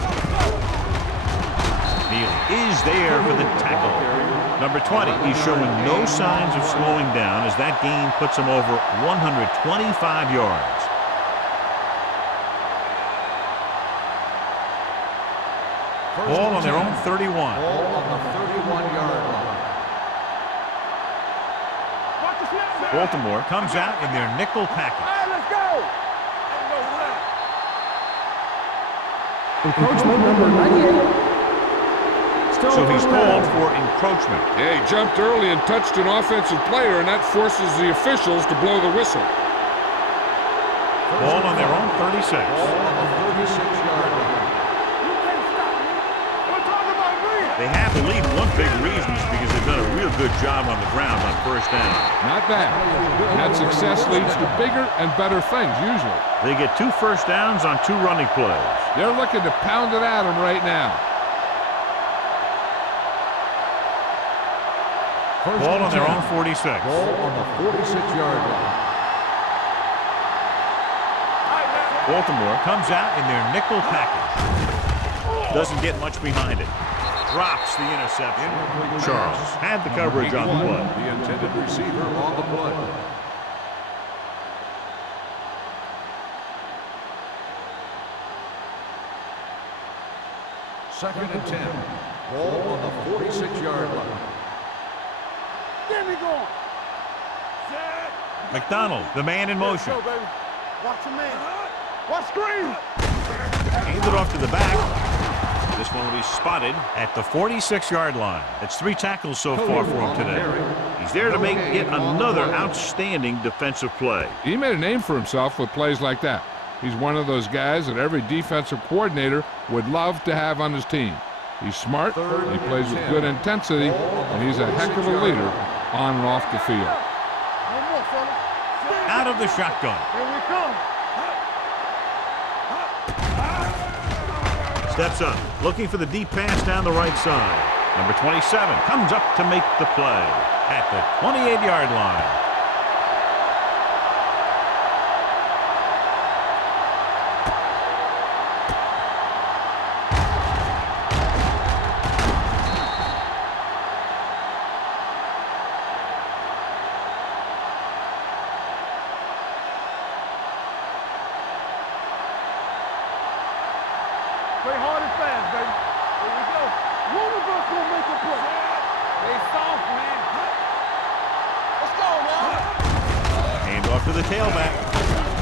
Neely is there for the tackle. Number 20, he's showing no signs of slowing down as that gain puts him over 125 yards. Ball on their own 31. Ball on the 31-yard line. Baltimore comes out in their nickel package. All right, let's go. Encroachment number 98. Still So he's first called down. for encroachment. Yeah, he jumped early and touched an offensive player, and that forces the officials to blow the whistle. Ball on their own 36. Ball on the 36-yard line. You can't stop me. We're talking about me. They have the lead. One big reason is because they've done a real good job on the ground on first down. Not bad. That success leads to bigger and better things, usually. They get 2 first downs on 2 running plays. They're looking to pound it at him right now. First Ball and on their 10. own 46. Ball on the 46-yard line. Baltimore comes out in their nickel package. Doesn't get much behind it. Drops the interception. Charles had the coverage on the play. The intended receiver on the play. Second and 10. Ball on the 46-yard line. Get me going. McDonald, the man in motion. Go, baby. Watch your man. Watch screen. Hand it off to the back. This one will be spotted at the 46-yard line. That's 3 tackles so far for him today. He's there to make yet another outstanding defensive play. He made a name for himself with plays like that. He's one of those guys that every defensive coordinator would love to have on his team. He's smart, he plays with good intensity, and he's a heck of a leader on and off the field. No more, fella. Out of the shotgun. Here we come. Steps up, looking for the deep pass down the right side. Number 27 comes up to make the play at the 28-yard line. Play hard and fast, baby. Here we go. One of us gonna make a play. Stay soft, man. Let's go, man. Hand off to the tailback.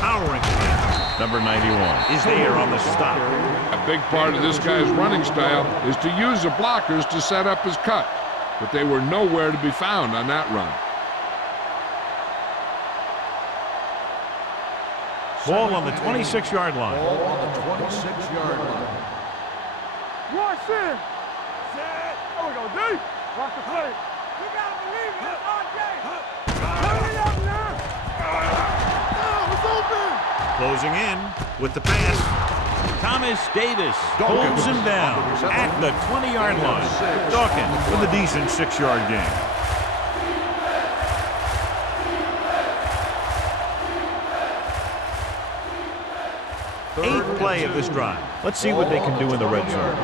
Powering him. Number 91 is there on the stop. A big part of this guy's running style is to use the blockers to set up his cut, but they were nowhere to be found on that run. Ball on the 26-yard line. Ball on the 26-yard line. Rush in. There we go, D. Watch the play. You gotta believe it. It's RJ. Hurry up now. It's open. Closing in with the pass. Thomas Davis holds him down at the 20-yard line. Dawkins with a decent 6-yard gain. Eighth play of this drive. Let's see what they can do in the red zone.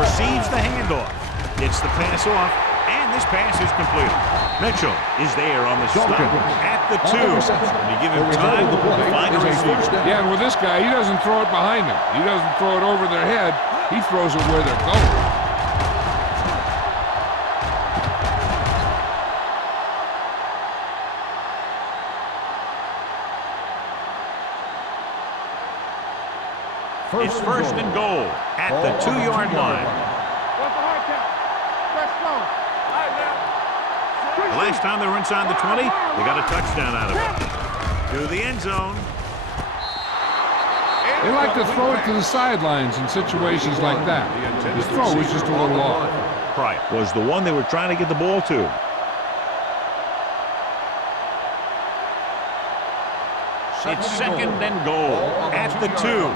Receives the handoff. Gets the pass off. And this pass is completed. Mitchell is there on the stop at the 2. And give him time to find a receiver. Yeah, and with this guy, he doesn't throw it behind them. He doesn't throw it over their head. He throws it where they're going. It's first and goal at the 2-yard line. What's the hard count? Let's go. All right, now. The last time they were inside the 20, they got a touchdown out of it. To the end zone. They like to throw it to the sidelines in situations like that. His throw was just a little off. Price was the one they were trying to get the ball to. It's second and goal at the 2.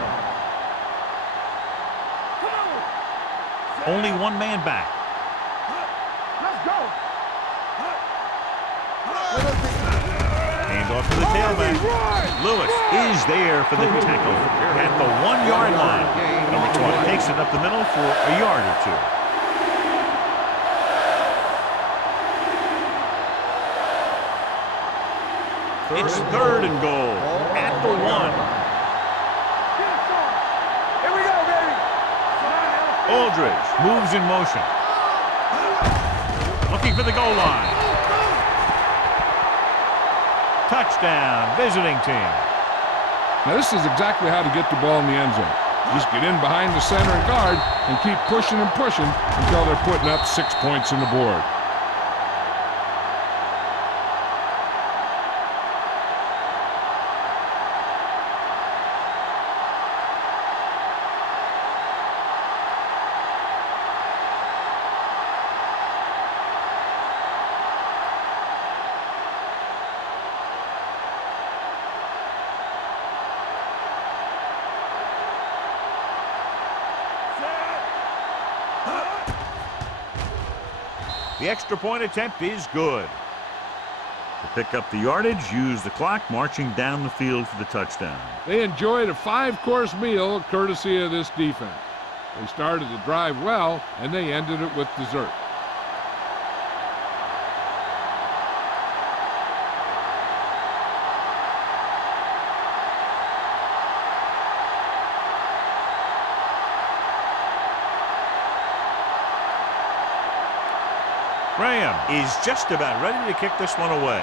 Only one man back. Let's go. Hand off to the tailback. Lewis is there for the tackle at the 1-yard line. Number 20 takes it up the middle for a yard or 2. It's third and goal at the 1. Aldridge moves in motion. Looking for the goal line. Touchdown, visiting team. Now this is exactly how to get the ball in the end zone. Just get in behind the center and guard and keep pushing and pushing until they're putting up 6 points on the board. The extra point attempt is good. To pick up the yardage, use the clock, marching down the field for the touchdown. They enjoyed a 5-course meal courtesy of this defense. They started the drive well, and they ended it with dessert. Graham is just about ready to kick this one away.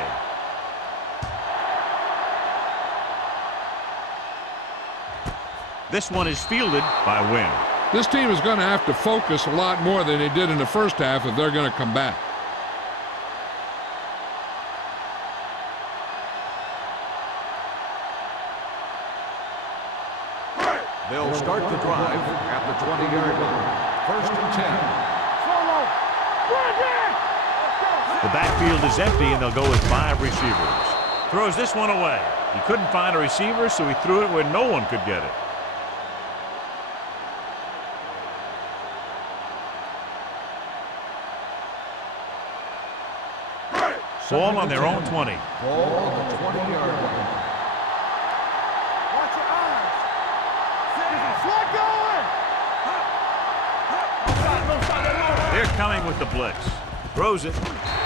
This one is fielded by Wynn. This team is going to have to focus a lot more than they did in the first half if they're going to come back. They'll start the drive at the 20-yard line. First and 10. The backfield is empty, and they'll go with 5 receivers. Throws this one away. He couldn't find a receiver, so he threw it where no one could get it. Ball on their own 20. Ball on the 20-yard line. Watch your eyes. They're coming with the blitz. Throws it.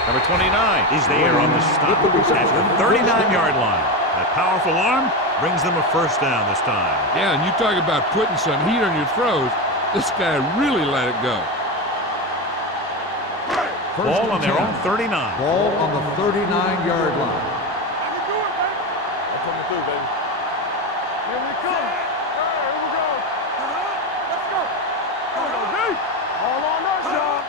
Number 29 is there on the stop at the 39-yard line. That powerful arm brings them a first down this time. Yeah, and you talk about putting some heat on your throws. This guy really let it go. Ball on their own 39. Ball on the 39-yard line. That's coming through, baby. Here we come. Here we go. Let's go. Here we go, D. All on us, y'all.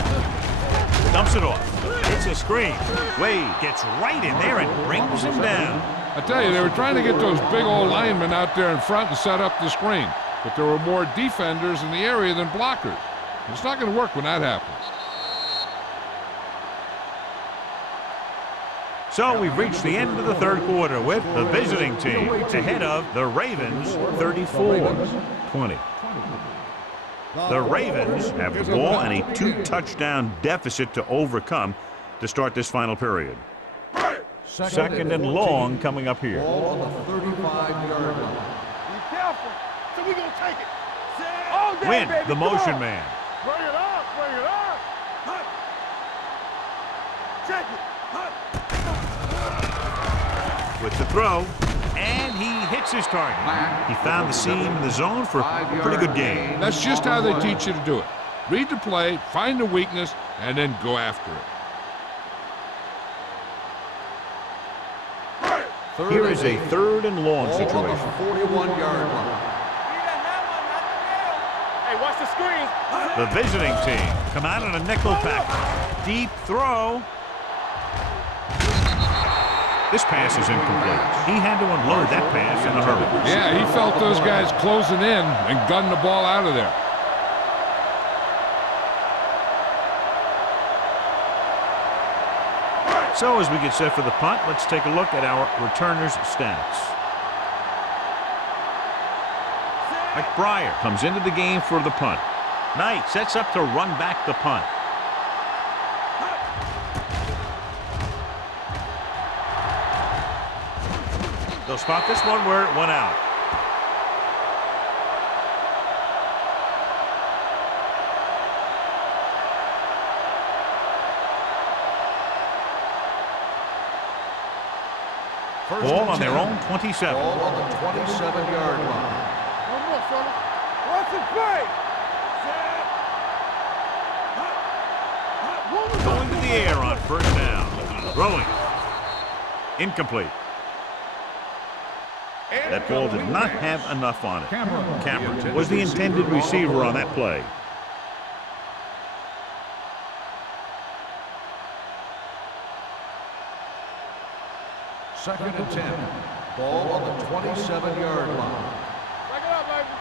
Dumps it off. It's a screen. Wade gets right in there and brings him down. I tell you, they were trying to get those big old linemen out there in front and set up the screen. but there were more defenders in the area than blockers. It's not going to work when that happens. So we've reached the end of the third quarter with the visiting team ahead of the Ravens 34-20. The Ravens have the ball and a 2-touchdown deficit to overcome to start this final period. Second and long coming up here. Ball on the 35-yard line. Be careful. So we gonna take it. All day, Win, baby. the Come motion on. man. Bring it up. Bring it up. Check it. With the throw, and he hits his target. He found the seam in the zone for a pretty good gain. That's just how they teach you to do it. Read the play, find the weakness, and then go after it. Here is a third and long Ball on the situation. 41-yard line. Hey, watch the screen. The visiting team come out in a nickel pack. Deep throw. This pass is incomplete. He had to unload that pass in a hurry. Yeah, he felt those guys closing in and gunned the ball out of there. So as we get set for the punt, let's take a look at our returners' stats. McBriar comes into the game for the punt. Knight sets up to run back the punt. They'll spot this one where it went out. Ball on their own 27. Ball on the 27-yard line. One more, fella. Watch it play. Going to the air on first down. Throwing. Incomplete. That ball did not have enough on it. Cameron was the intended receiver on that play. Second and 10. Ball on the 27-yard line. Back it up, baby.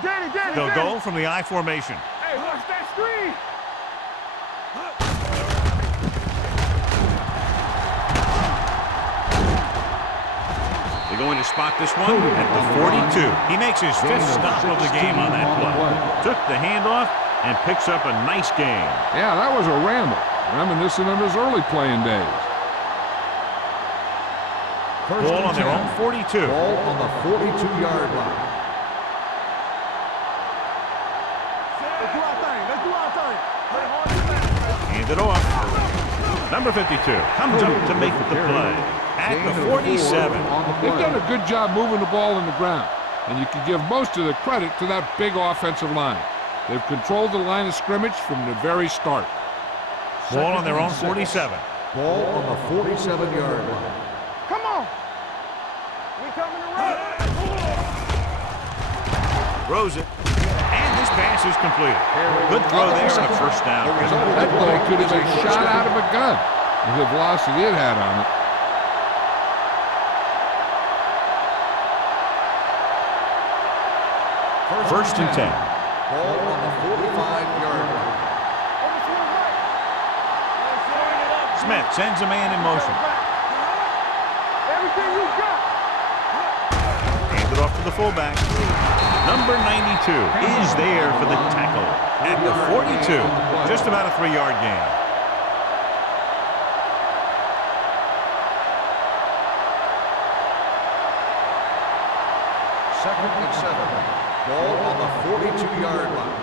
Danny, Danny, They'll Danny. go from the I formation. Hey, watch that screen. They're going to spot this one at the 42. He makes his fifth stop of the game on that play. Took the handoff and picks up a nice gain. Yeah, that was a ramble, reminiscent of his early playing days. Ball on their own 42. Ball on the 42-yard line. Let's do our thing. Let's do our thing. Hand it off. Number 52 comes up to make the play at the 47. They've done a good job moving the ball in the ground, and you can give most of the credit to that big offensive line. They've controlled the line of scrimmage from the very start. Ball on their own 47. Ball on the 47-yard line. Come on. We coming to run. Throws it. And this pass is completed. Good throw there on a first down. That ball could have been shot out of a gun with the velocity it had on it. First and 10. Ball on the 45-yard line. Smith sends a man in motion. Everything you got. Hands it off to the fullback. Number 92 is there for the tackle at the 42. Just about a 3-yard gain. Second and 7. Ball on the 42-yard line.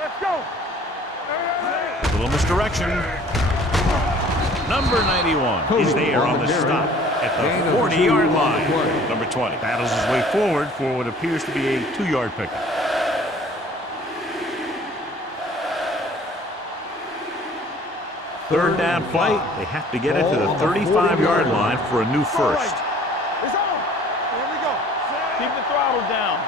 Let's go. A little misdirection. Number 91 is there on the stop at the 40-yard line. Number 20 battles his way forward for what appears to be a 2-yard pickup. Third down play. They have to get it to the 35-yard line for a new first. It's on. Here we go. Keep the throttle down.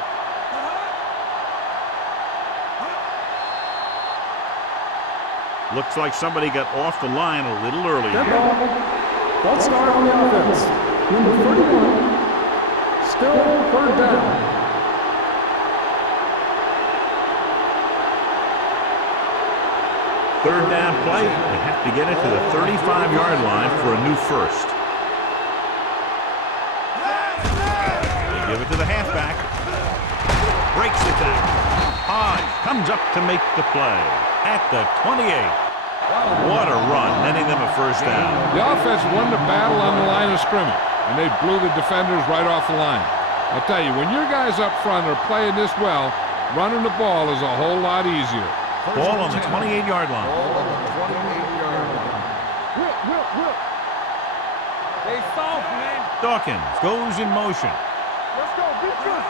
Looks like somebody got off the line a little early Dead here. ball. Ball start on the offense. Number 31. Still third down. third down play. They have to get it to the 35-yard line for a new first. They give it to the halfback. Breaks the tackle. Hodge comes up to make the play at the 28. What a run, netting them a first down. The offense won the battle on the line of scrimmage, and they blew the defenders right off the line. I'll tell you, when your guys up front are playing this well, running the ball is a whole lot easier. Ball on the 28-yard line. Ball on the 28-yard line. Whip. They soft, man. Dawkins goes in motion. Let's go. Be good.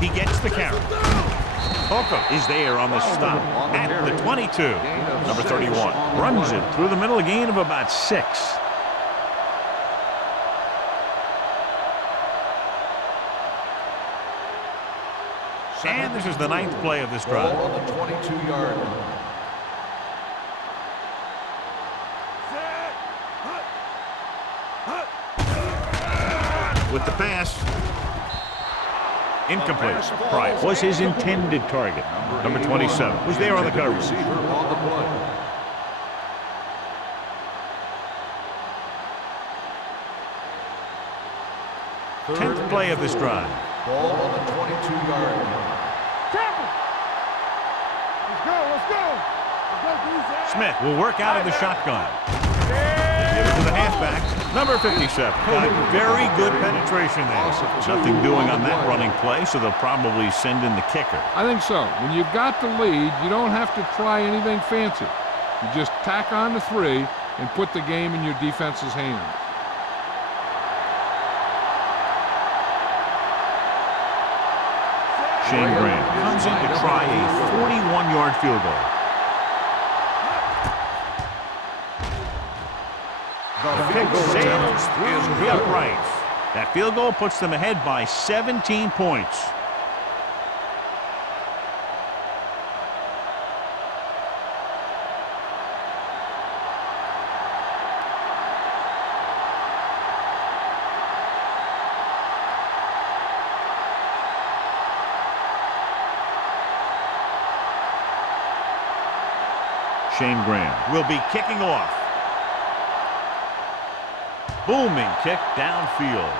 He gets the carry. Holcomb is there on the stop at the 22. Number 31 runs it through the middle, a gain of about 6. And this is the 9th play of this drive. Ball on the 22-yard line. With the pass. Incomplete. Price was his intended target. Number 27 was there on the coverage. Receiver on the play. Tenth play of this drive. Ball on the 22-yard line. Tackle. Let's go. Smith will work out of the shotgun. Give it to the halfback. Number 57. Got very good penetration there. Nothing doing on that running play, so they'll probably send in the kicker. I think so. When you've got the lead, you don't have to try anything fancy. You just tack on the 3 and put the game in your defense's hands. Shane Graham comes in to try a 41-yard field goal. The kick sails through the uprights. That field goal puts them ahead by 17 points. Shane Graham will be kicking off. Booming kick downfield.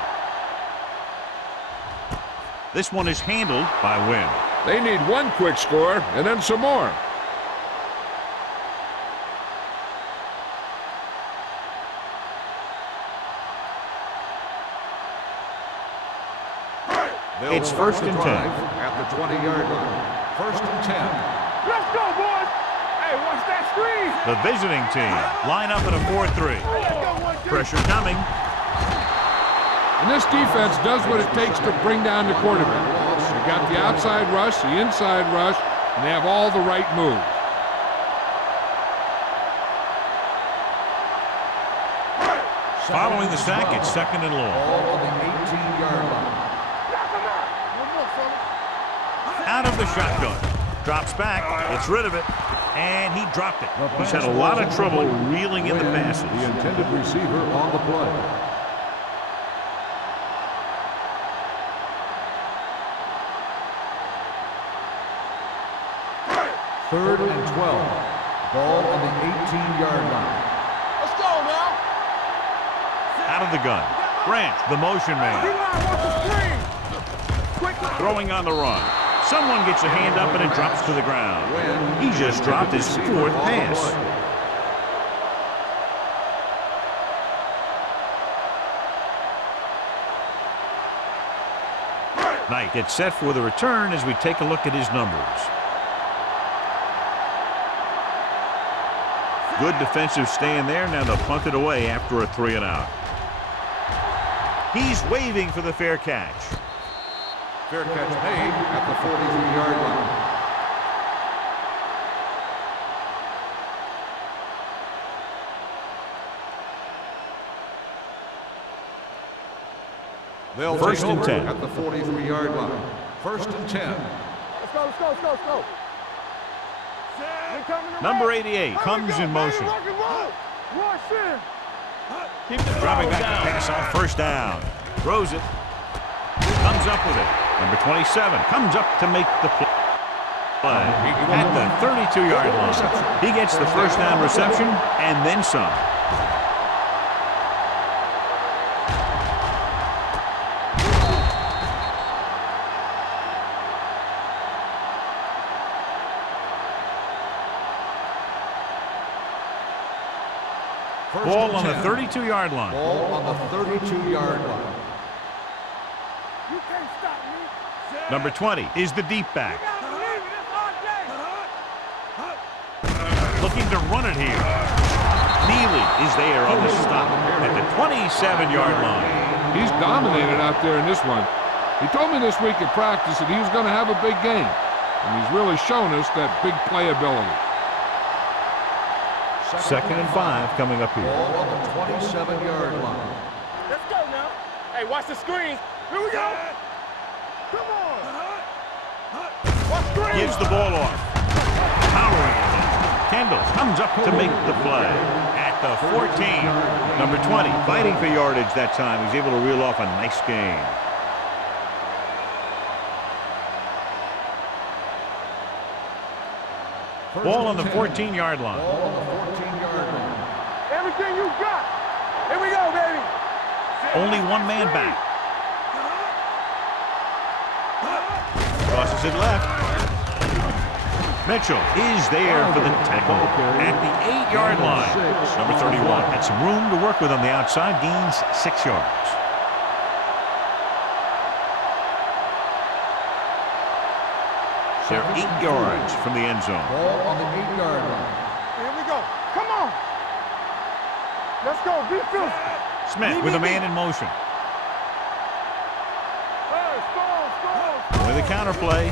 This one is handled by Wynn. They need one quick score and then some more. It's first and 10. At the 20-yard line. First and 10. Let's go, boys. Hey, watch that screen. The visiting team line up in a 4-3. Pressure coming. And this defense does what it takes to bring down the quarterback. They've got the outside rush, the inside rush, and they have all the right moves. Following the sack, it's second and long. Ball on the 18-yard line. Out of the shotgun. Drops back, gets rid of it, and he dropped it. He's had a lot of trouble reeling in the passes. The intended receiver on the play. Third and 12. Ball on the 18-yard line. Let's go now. Out of the gun. Branch, the motion man. D-line, watch the screen. Quick. Throwing on the run. Someone gets a hand up and it drops to the ground. He just dropped his 4th pass. Knight gets set for the return as we take a look at his numbers. Good defensive stand there. Now they'll punt it away after a 3-and-out. He's waving for the fair catch. Fair catch made at the 43-yard line. They'll First take and over 10. at the 43-yard line. First and 10. Let's go. Number 88 comes in motion. Rush in. Dropping back to pass off first down. Throws it. Comes up with it. Number 27 comes up to make the play. At the 32-yard line. He gets the first down reception and then some. Ball on the 32-yard line. Ball on the 32-yard line. You can't stop me. Number 20 is the deep back. You gotta believe it. It's all day. Looking to run it here. Neely is there on the stop at the 27-yard line. He's dominated out there in this one. He told me this week at practice that he was going to have a big game, and he's really shown us that big playability. Second and 5 coming up here. Ball on the 27-yard line. Let's go now. Hey, watch the screen. Here we go. Come on. Watch screen. Gives the ball off. Powering it. Kendall comes up to make the play at the 14. Number 20 fighting for yardage that time. He's able to reel off a nice gain. Ball on the 14-yard line. Ball on the 14-yard line. Everything you got. Here we go, baby. Only one man back. Crosses it left. Mitchell is there for the tackle at the 8-yard line. Number 31 had some room to work with on the outside, gains 6 yards. They're 8 yards from the end zone. Ball on the 8-yard line. Here we go. Come on. Let's go. Be fierce. Smith with a man in motion. Hey, score. With a counter play.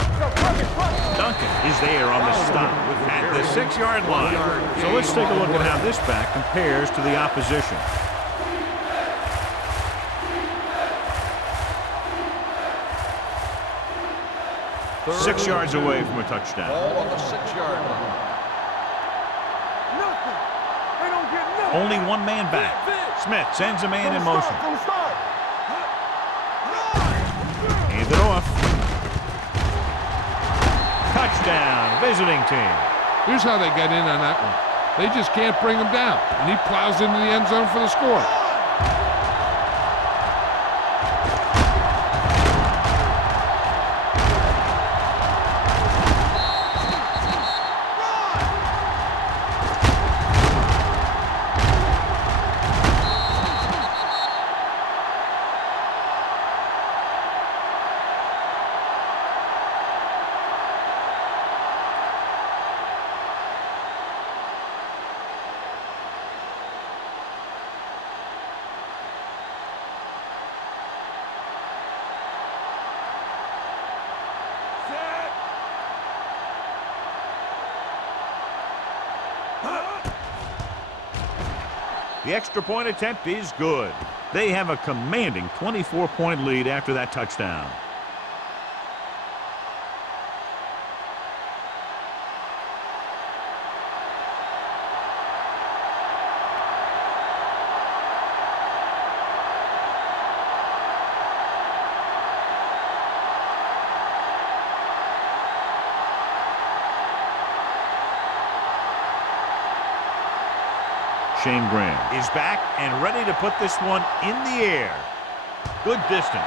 Duncan is there on the stop at the 6-yard line. So let's take a look at how this back compares to the opposition. Six yards away from a touchdown. Ball on the 6-yard line. Nothing. They don't get nothing. Only one man back. Smith sends a man in motion. From the start. Hands it off. Touchdown, visiting team. Here's how they get in on that one. They just can't bring him down, and he plows into the end zone for the score. The extra point attempt is good. They have a commanding 24-point lead after that touchdown. Shane Graham is back and ready to put this one in the air. Good distance.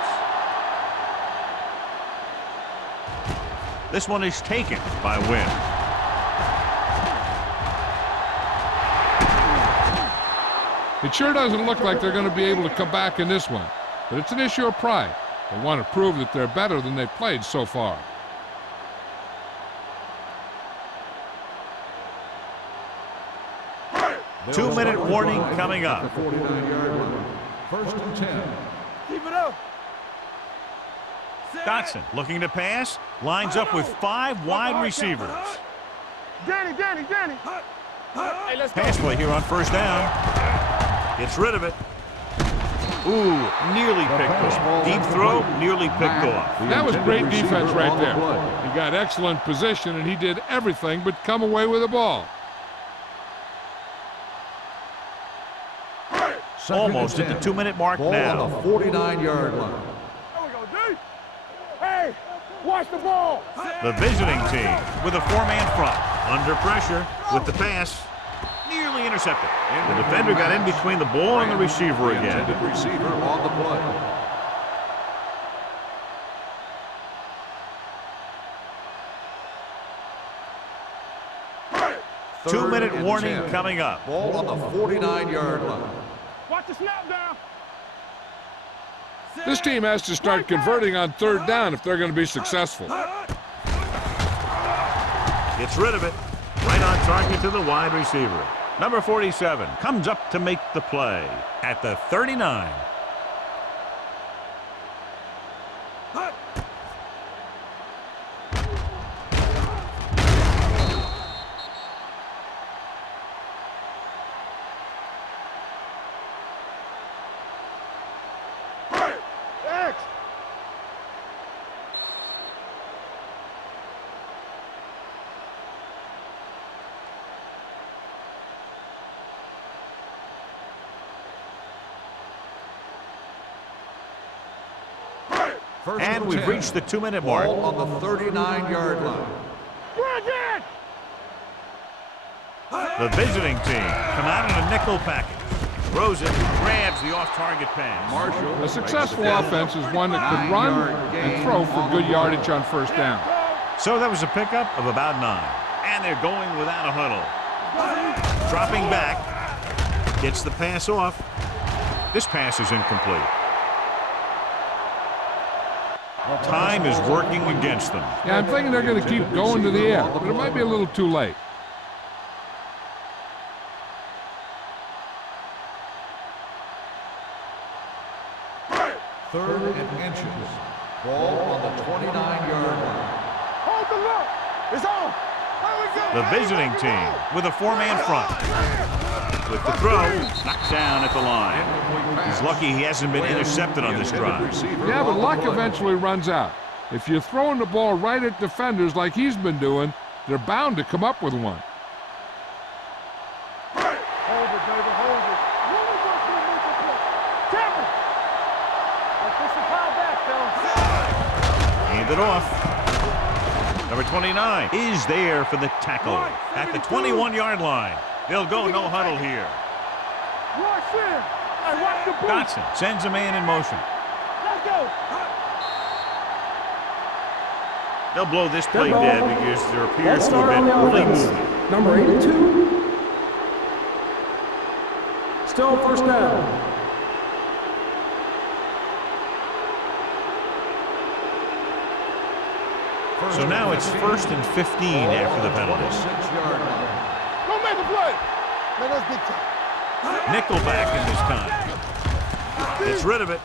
This one is taken by Wynn. It sure doesn't look like they're going to be able to come back in this one, but it's an issue of pride. They want to prove that they're better than they've played so far. Two-minute warning coming up. The 49-yard line. First and 10. Keep it up. Dotson looking to pass, lines up with 5 wide receivers. Danny. Hey, let's go. Pass play here on first down. Gets rid of it. Ooh, nearly picked off. Deep throw, nearly picked off. That was great defense right there. He got excellent position, and he did everything but come away with the ball. Almost at the 2-minute mark Ball now. on the 49-yard line. There we go, D. Hey, Watch the ball. The visiting team with a four-man front. Under pressure with the pass. Nearly intercepted. The defender got in between the ball and the receiver again. Intended receiver on the play. Two-minute warning coming up. Ball on the 49-yard line. Watch the snap down. This team has to start converting on third down if they're going to be successful. Gets rid of it. Right on target to the wide receiver. Number 47 comes up to make the play at the 39. And we've reached the 2-minute mark. Ball on the 39-yard line. The visiting team come out in a nickel package. Throws it, grabs the off-target pass. Marshall. A successful offense is one that can run and throw for good yardage on first down. So that was a pickup of about 9. And they're going without a huddle. Dropping back. Gets the pass off. This pass is incomplete. Time is working against them. Yeah, I'm thinking they're going to keep going to the air, but it might be a little too late. Third and inches. Ball on the 29-yard line. Hold the look. It's on. The visiting team with a four-man front. With the throw, knocked down at the line. He's lucky he hasn't been intercepted on this drive. Yeah, but luck eventually runs out. If you're throwing the ball right at defenders like he's been doing, they're bound to come up with one. Hold it, baby. Hold it. Really want you to make the play. Tap it. Let's put some power back, fellas. Hand it off. Number 29 is there for the tackle at the 21-yard line. They'll go no huddle here. Rush in. Hey, watch the boot. Dotson sends a man in motion. Let's go. They'll blow this play Good ball. dead because there appears to Ball have on been the early offense. movement. Number 82. Still first down. So now it's 1st and 15 after the penalties. 26-yard line. Don't make a play. Man, that's big time. Nickelback in this time. Gets rid of it.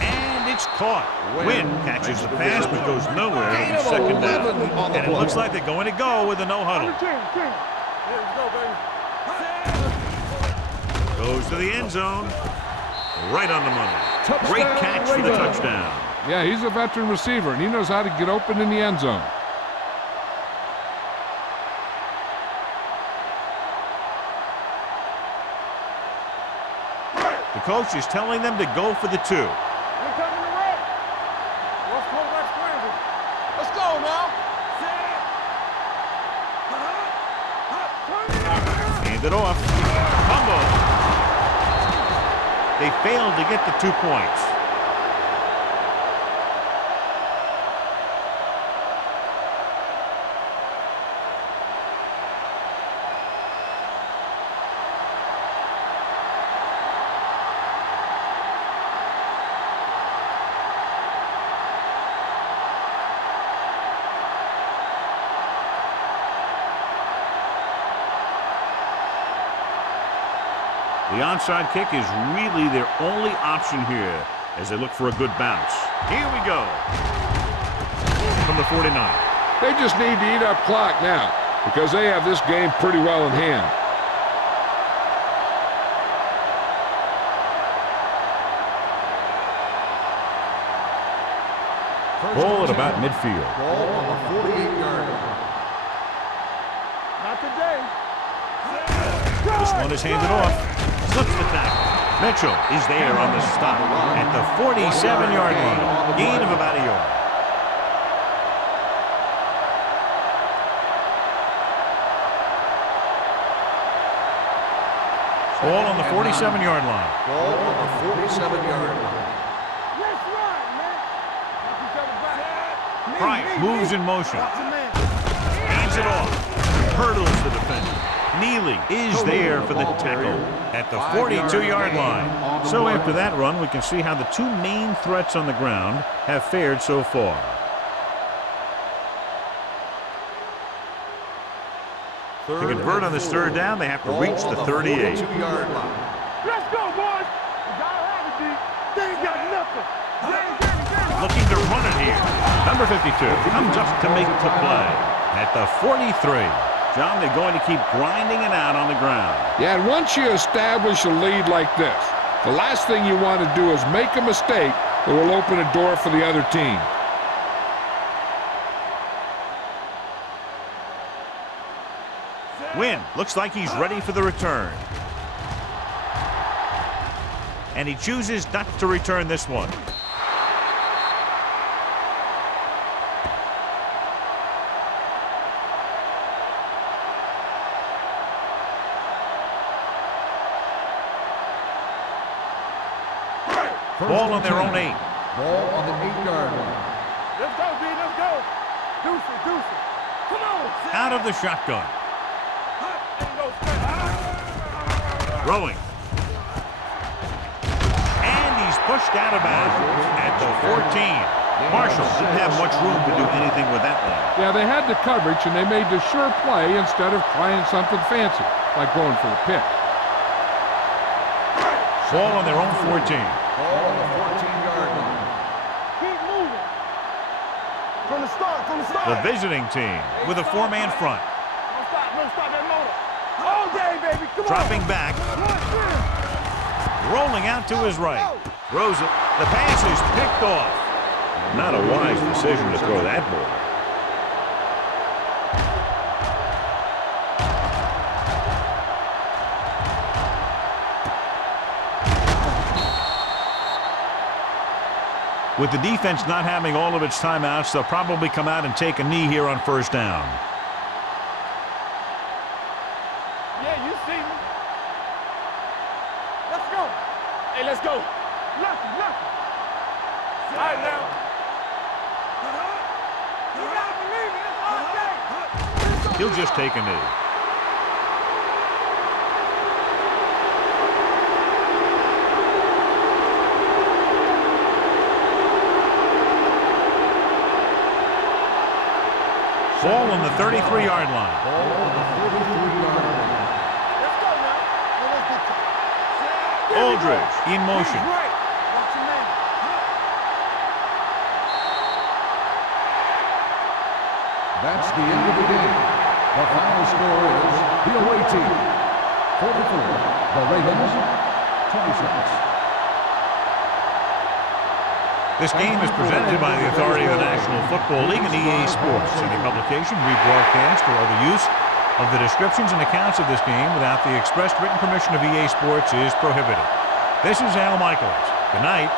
And it's caught. Wynn catches the pass but goes nowhere. It'll be second down. And it looks like they're going to go with a no huddle. Here we go, baby. Goes to the end zone. Right on the money. Great catch for the touchdown. Yeah, he's a veteran receiver, and he knows how to get open in the end zone. The coach is telling them to go for the 2. Here coming the right. What's quarterback scramble? Let's go now. Hand it off. Fumble. They failed to get the 2 points. The onside kick is really their only option here as they look for a good bounce. Here we go. From the 49. They just need to eat up clock now because they have this game pretty well in hand. Ball at about midfield. Ball on the 48-yard line. Not today. This one is handed off. Slips the tackle. Mitchell is there on the stop at the 47-yard line. Gain of about a yard. Ball on the 47-yard line. Ball on the 47-yard line. Let's run, man. Watch each other back. Pryor moves in motion. Watch your man. Hands it off. Hurdles the defender. Neely is there for the tackle at the 42-yard line. So after that run, we can see how the two main threats on the ground have fared so far. To convert on this third down, they have to reach the 38. 42-yard line. Let's go, boys. We gotta have it, D. They ain't got nothing. Looking to run it here. Number 52 comes up to make the play at the 43. John, they're going to keep grinding it out on the ground. Yeah, and once you establish a lead like this, the last thing you want to do is make a mistake that will open a door for the other team. Wynn looks like he's ready for the return. And he chooses not to return this one. Ball on their own 8. Ball on the 8-yard line. Let's go, D. Let's go. Deuce it. Come on. Out of the shotgun. Ain't no strength. Throwing. And he's pushed out of bounds at the 14. Marshall didn't have much room to do anything with that one. Yeah, they had the coverage, and they made the sure play instead of trying something fancy, like going for the pick. Ball on their own 14. Ball on the 14-yard line. Keep moving. From the start. The visiting team with a 4-man front. Don't stop that motor. All day, baby. Come Dropping on. back. Come on, Rolling out to his right. Throws it. The pass is picked off. Not a wise decision to throw that ball. With the defense not having all of its timeouts, they'll probably come out and take a knee here on first down. Yeah, you see me. Let's go. Hey, let's go. Lucky. All right, now. You gotta believe it. It's all day. He'll just take a knee. Ball on the 33-yard line. Ball on the 33-yard line. Let's go now. Let's get to Aldridge in motion. Right. Watch your man. That's the end of the game. The final score is the away team 44, the Ravens 26. This game is presented by the authority of the National Football League and EA Sports. Any publication, rebroadcast, or other use of the descriptions and accounts of this game without the expressed written permission of EA Sports is prohibited. This is Al Michaels. Good night.